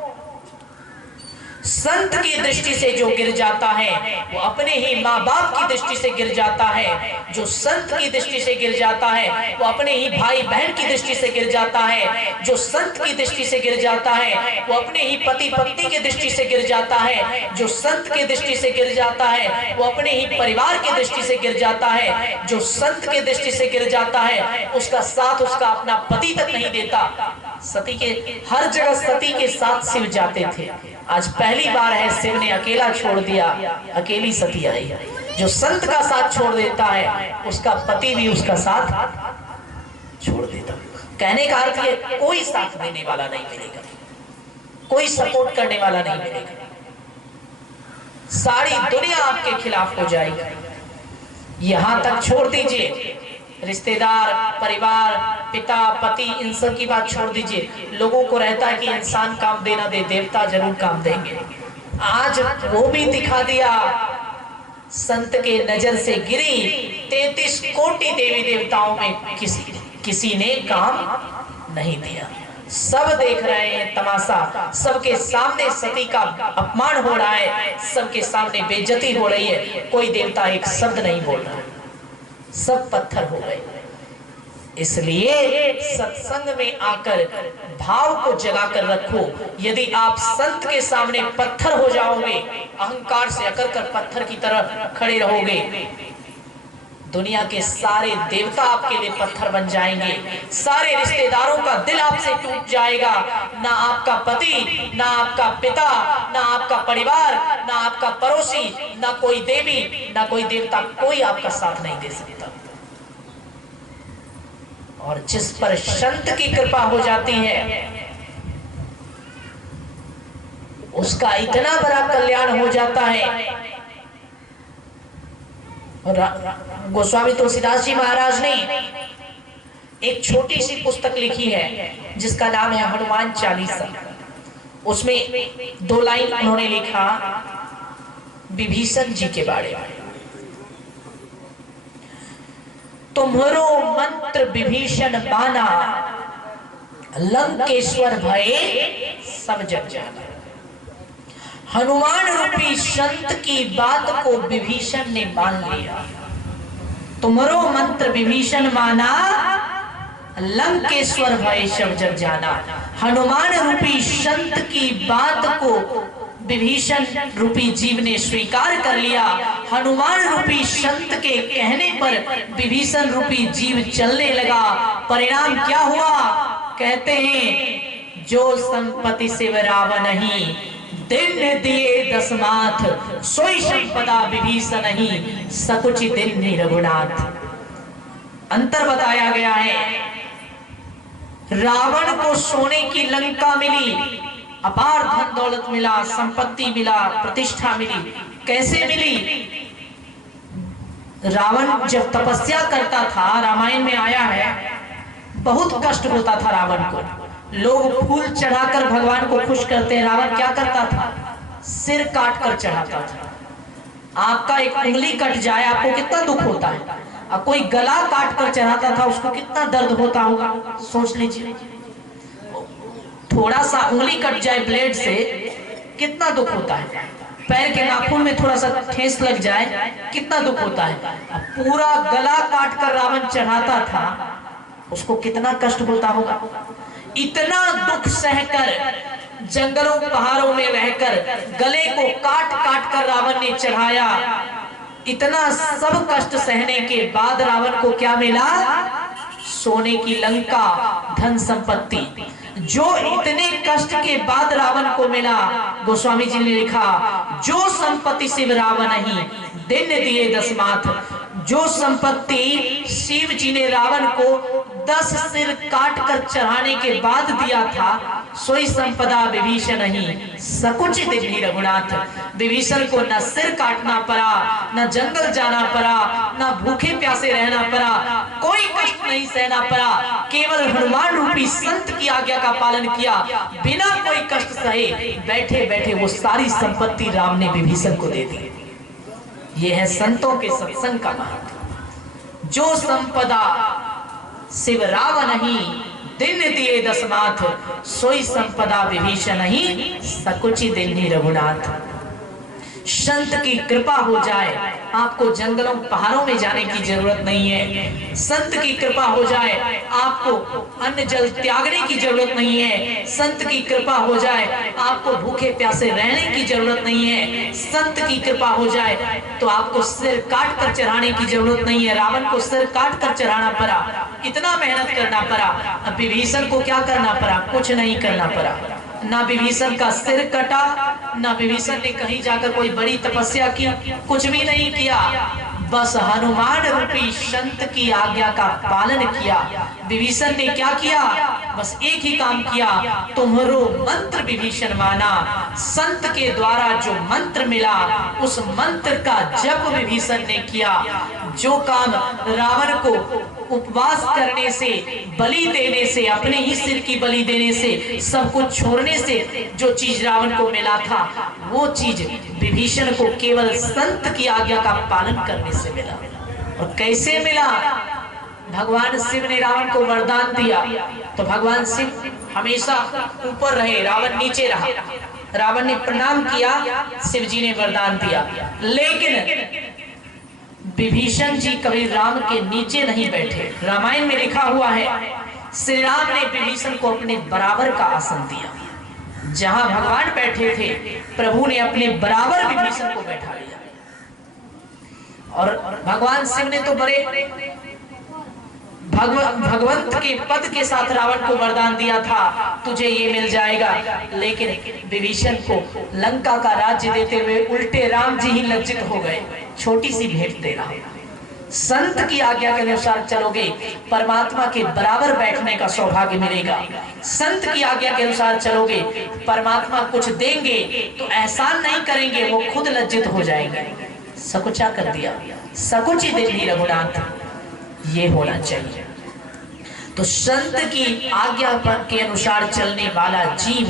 संत की दृष्टि से जो गिर जाता है वो अपने ही माँ बाप की दृष्टि से गिर जाता है। जो संत की दृष्टि से गिर जाता है वो अपने ही भाई बहन की दृष्टि से गिर जाता है। जो संत की दृष्टि से गिर जाता है वो अपने ही पति पत्नी की दृष्टि से गिर जाता है। जो संत की दृष्टि से गिर जाता है वो अपने ही परिवार की दृष्टि से गिर जाता है। जो संत की दृष्टि से गिर जाता है उसका साथ उसका अपना पति तक नहीं देता। सती के हर जगह सती के साथ शिव जाते थे, आज पहली बार है शिव ने अकेला छोड़ दिया, अकेली सती आई। जो संत का साथ छोड़ देता है उसका पति भी उसका साथ कहने का अर्थ है कोई साथ देने वाला नहीं मिलेगा, कोई सपोर्ट करने वाला नहीं मिलेगा, सारी दुनिया आपके खिलाफ हो जाएगी। यहां तक छोड़ दीजिए रिश्तेदार, परिवार, पिता, पति, इन सब की बात छोड़ दीजिए। लोगों को रहता है कि इंसान काम देना दे, देवता जरूर काम देंगे। आज वो भी दिखा दिया, संत के नजर से गिरी 33 कोटि देवी देवताओं में किसी ने काम नहीं दिया। सब देख रहे हैं तमाशा, सबके सामने सती का अपमान हो रहा है, सबके सामने बेइज्जती हो रही है, कोई देवता एक शब्द नहीं बोल रहा है, सब पत्थर हो गए। इसलिए सत्संग में आकर भाव को जगाकर रखो। यदि आप संत के सामने पत्थर हो जाओगे, अहंकार से अकड़ कर पत्थर की तरह खड़े रहोगे, दुनिया के सारे देवता आपके लिए पत्थर बन जाएंगे, सारे रिश्तेदारों का दिल आपसे टूट जाएगा। ना आपका पति, ना आपका पिता, ना आपका परिवार, ना आपका पड़ोसी, ना कोई देवी, ना कोई देवता, कोई आपका साथ नहीं दे सकता। और जिस पर संत की कृपा हो जाती है उसका इतना बड़ा कल्याण हो जाता है। गोस्वामी तुलसीदास जी महाराज ने एक छोटी सी पुस्तक लिखी है जिसका नाम है हनुमान चालीसा। उसमें 2 लाइन उन्होंने लिखा विभीषण जी के बारे में। तुम्हारो मंत्र विभीषण बाना, लंकेश्वर भये सब जग जाना। हनुमान रूपी संत की बात को विभीषण ने मान लिया। तुम्हारो मंत्र विभीषण माना, लंकेश्वर भय सब जग जाना। हनुमान रूपी संत की बात को विभीषण रूपी जीव ने स्वीकार कर लिया। हनुमान रूपी संत के कहने पर विभीषण रूपी जीव चलने लगा। परिणाम क्या हुआ? कहते हैं जो संपत्ति शिव रावण ही, दिन दिए 10 माथ, सोई संपदा विभीषण ही, सकुच दिन रघुनाथ। अंतर बताया गया है। रावण को सोने की लंका मिली, अपार धन दौलत मिला, संपत्ति मिला, प्रतिष्ठा मिली। कैसे मिली? रावण जब तपस्या करता था, रामायण में आया है, बहुत कष्ट होता था रावण को। लोग फूल चढ़ाकर भगवान को खुश करते हैं, रावण क्या करता था? सिर काट कर चढ़ाता था। आपका एक उंगली कट जाए आपको कितना दुख होता है, और कोई गला काट कर चढ़ाता था उसको कितना दर्द होता होगा, सोच लीजिए। थोड़ा सा उंगली कट जाए ब्लेड से कितना दुख होता है, पैर के नाखून में थोड़ा सा ठेस लग जाए कितना दुख होता है। पूरा गला काट कर रावण चढ़ाता था, उसको कितना कष्ट होता होगा। इतना दुख सहकर, जंगलों पहाड़ों में रहकर, गले को काट काट कर रावण ने चढ़ाया। इतना सब कष्ट सहने के बाद रावण को क्या मिला? सोने की लंका, धन संपत्ति। जो इतने कष्ट के बाद रावण को मिला, गोस्वामी जी ने लिखा जो संपत्ति शिव रावण ही, दिन दिए 10 माथ। जो संपत्ति शिव जी ने रावण को 10 सिर काट कर चढ़ाने के बाद दिया था, सोई संपदा विभीषण ही, सकुच दिन रघुनाथ। विभीषण को न सिर काटना पड़ा, न जंगल जाना पड़ा, न भूखे प्यासे रहना पड़ा, कोई कष्ट नहीं सहना पड़ा। केवल हनुमान रूपी संत की आज्ञा का पालन किया, बिना कोई कष्ट सहे बैठे बैठे वो सारी संपत्ति राम ने विभीषण को दे दी। ये है संतों के सत्संग का महत्व। जो संपदा शिव रावण ही, दिन दिए 10 माथ, सोई संपदा विभीषण ही, सकुचि दिन रघुनाथ। संत की कृपा हो जाए, आपको जंगलों पहाड़ों में जाने की जरूरत नहीं है। संत की कृपा हो जाए, आपको अन्न जल त्यागने की जरूरत नहीं है। संत की कृपा हो जाए, आपको भूखे प्यासे रहने की जरूरत नहीं है। संत की कृपा हो जाए तो आपको सिर काट कर चढ़ाने की जरूरत नहीं है। रावण को सिर काट कर चढ़ाना पड़ा, इतना मेहनत करना पड़ा। अब विभीषण को क्या करना पड़ा? कुछ नहीं करना पड़ा। ना विभीषण का सिर कटा, ना विभीषण ने कहीं जाकर कोई बड़ी तपस्या की, कुछ भी नहीं किया। बस हनुमान रूपी संत की आज्ञा का पालन किया। विभीषण ने क्या किया? बस एक ही काम किया, तुम्हारो मंत्र विभीषण माना। संत के द्वारा जो मंत्र मिला उस मंत्र का जप विभीषण ने किया। जो काम रावण को उपवास करने से, बलि देने से, अपने ही सिर की बलि देने से, सब कुछ छोड़ने से जो चीज रावण को मिला था, वो चीज विभीषण को केवल संत की आज्ञा का पालन करने से मिला। और कैसे मिला? भगवान शिव ने रावण को वरदान दिया, तो भगवान शिव हमेशा ऊपर रहे, रावण नीचे रहा। रावण ने प्रणाम किया, शिव जी ने वरदान दिया। लेकिन विभीषण जी कभी राम के नीचे नहीं बैठे। रामायण में लिखा हुआ है, श्री राम ने विभीषण को अपने बराबर का आसन दिया। जहां भगवान बैठे थे, प्रभु ने अपने बराबर विभीषण को बैठा लिया। और भगवान शिव ने तो बड़े भगवंत के पद के साथ रावण को वरदान दिया था, तुझे ये मिल जाएगा। लेकिन विभीषण को लंका का राज्य देते हुए उल्टे राम जी ही लज्जित हो गए। छोटी सी भेंट दे रहा, संत की आज्ञा के अनुसार चलोगे, परमात्मा के बराबर बैठने का सौभाग्य मिलेगा। संत की आज्ञा के अनुसार चलोगे, परमात्मा कुछ देंगे तो एहसान नहीं करेंगे, वो खुद लज्जित हो जाएंगे। सकुचा कर दिया, सकुची दे दी रघुनाथ। ये होना चाहिए। तो संत की आज्ञा के अनुसार चलने वाला जीव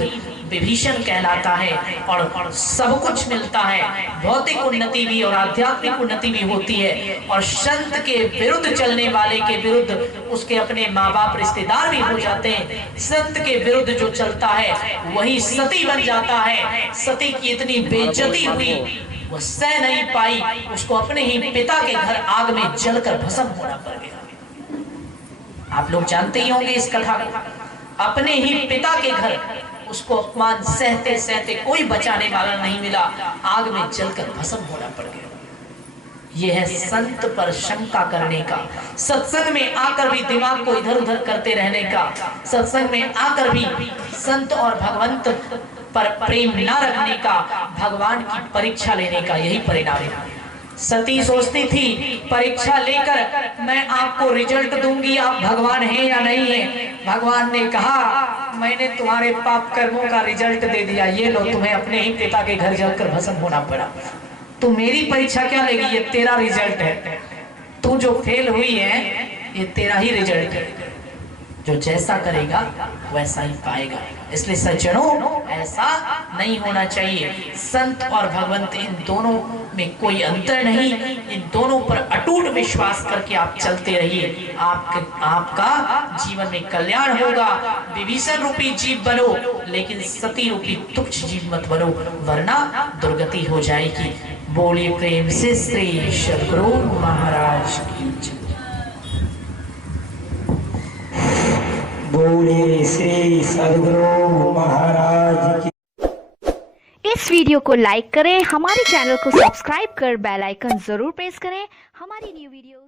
विभीषण कहलाता है और सब कुछ मिलता है। भौतिक उन्नति भी और आध्यात्मिक उन्नति भी होती है। और संत के विरुद्ध चलने वाले के विरुद्ध उसके अपने माँ बाप रिश्तेदार भी हो जाते हैं। संत के विरुद्ध जो चलता है वही सती बन जाता है। सती की इतनी बेइज्जती हुई, वो सह नहीं पाई, उसको अपने ही पिता के घर आग में जलकर भस्म होना पड़ गया। आप लोग जानते ही होंगे इस कथा को। अपने ही पिता के घर उसको अपमान सहते सहते कोई बचाने वाला नहीं मिला, आग में जलकर भस्म होना पड़ गया। यह है संत पर शंका करने का, सत्संग में आकर भी दिमाग को इधर उधर करते रहने का, सत्संग में आकर भी संत और भगवंत पर प्रेम न रखने का, भगवान की परीक्षा लेने का यही परिणाम है। सती सोचती थी परीक्षा लेकर मैं आपको रिजल्ट दूंगी, आप भगवान हैं या नहीं है। भगवान ने कहा मैंने तुम्हारे पाप कर्मों का रिजल्ट दे दिया, ये लो, तुम्हें अपने ही पिता के घर जलकर भस्म होना पड़ा। तू मेरी परीक्षा क्या लेगी? ये तेरा रिजल्ट है। तू जो फेल हुई है ये तेरा ही रिजल्ट है। जो जैसा करेगा वैसा ही पाएगा। इसलिए सज्जनों, ऐसा नहीं होना चाहिए। संत और भगवंत इन दोनों में कोई अंतर नहीं, इन दोनों पर अटूट विश्वास करके आप चलते रहिए, आपका जीवन में कल्याण होगा। विभीषण रूपी जीव बनो, लेकिन सती रूपी तुच्छ जीव मत बनो, वरना दुर्गति हो जाएगी। बोलिए प्रेम से श्री सद्गुरु महाराज की जय। बोलिए श्री सद्गुरु महाराज की। इस वीडियो को लाइक करें, हमारे चैनल को सब्सक्राइब कर बेल आइकन जरूर प्रेस करें हमारी न्यू वीडियो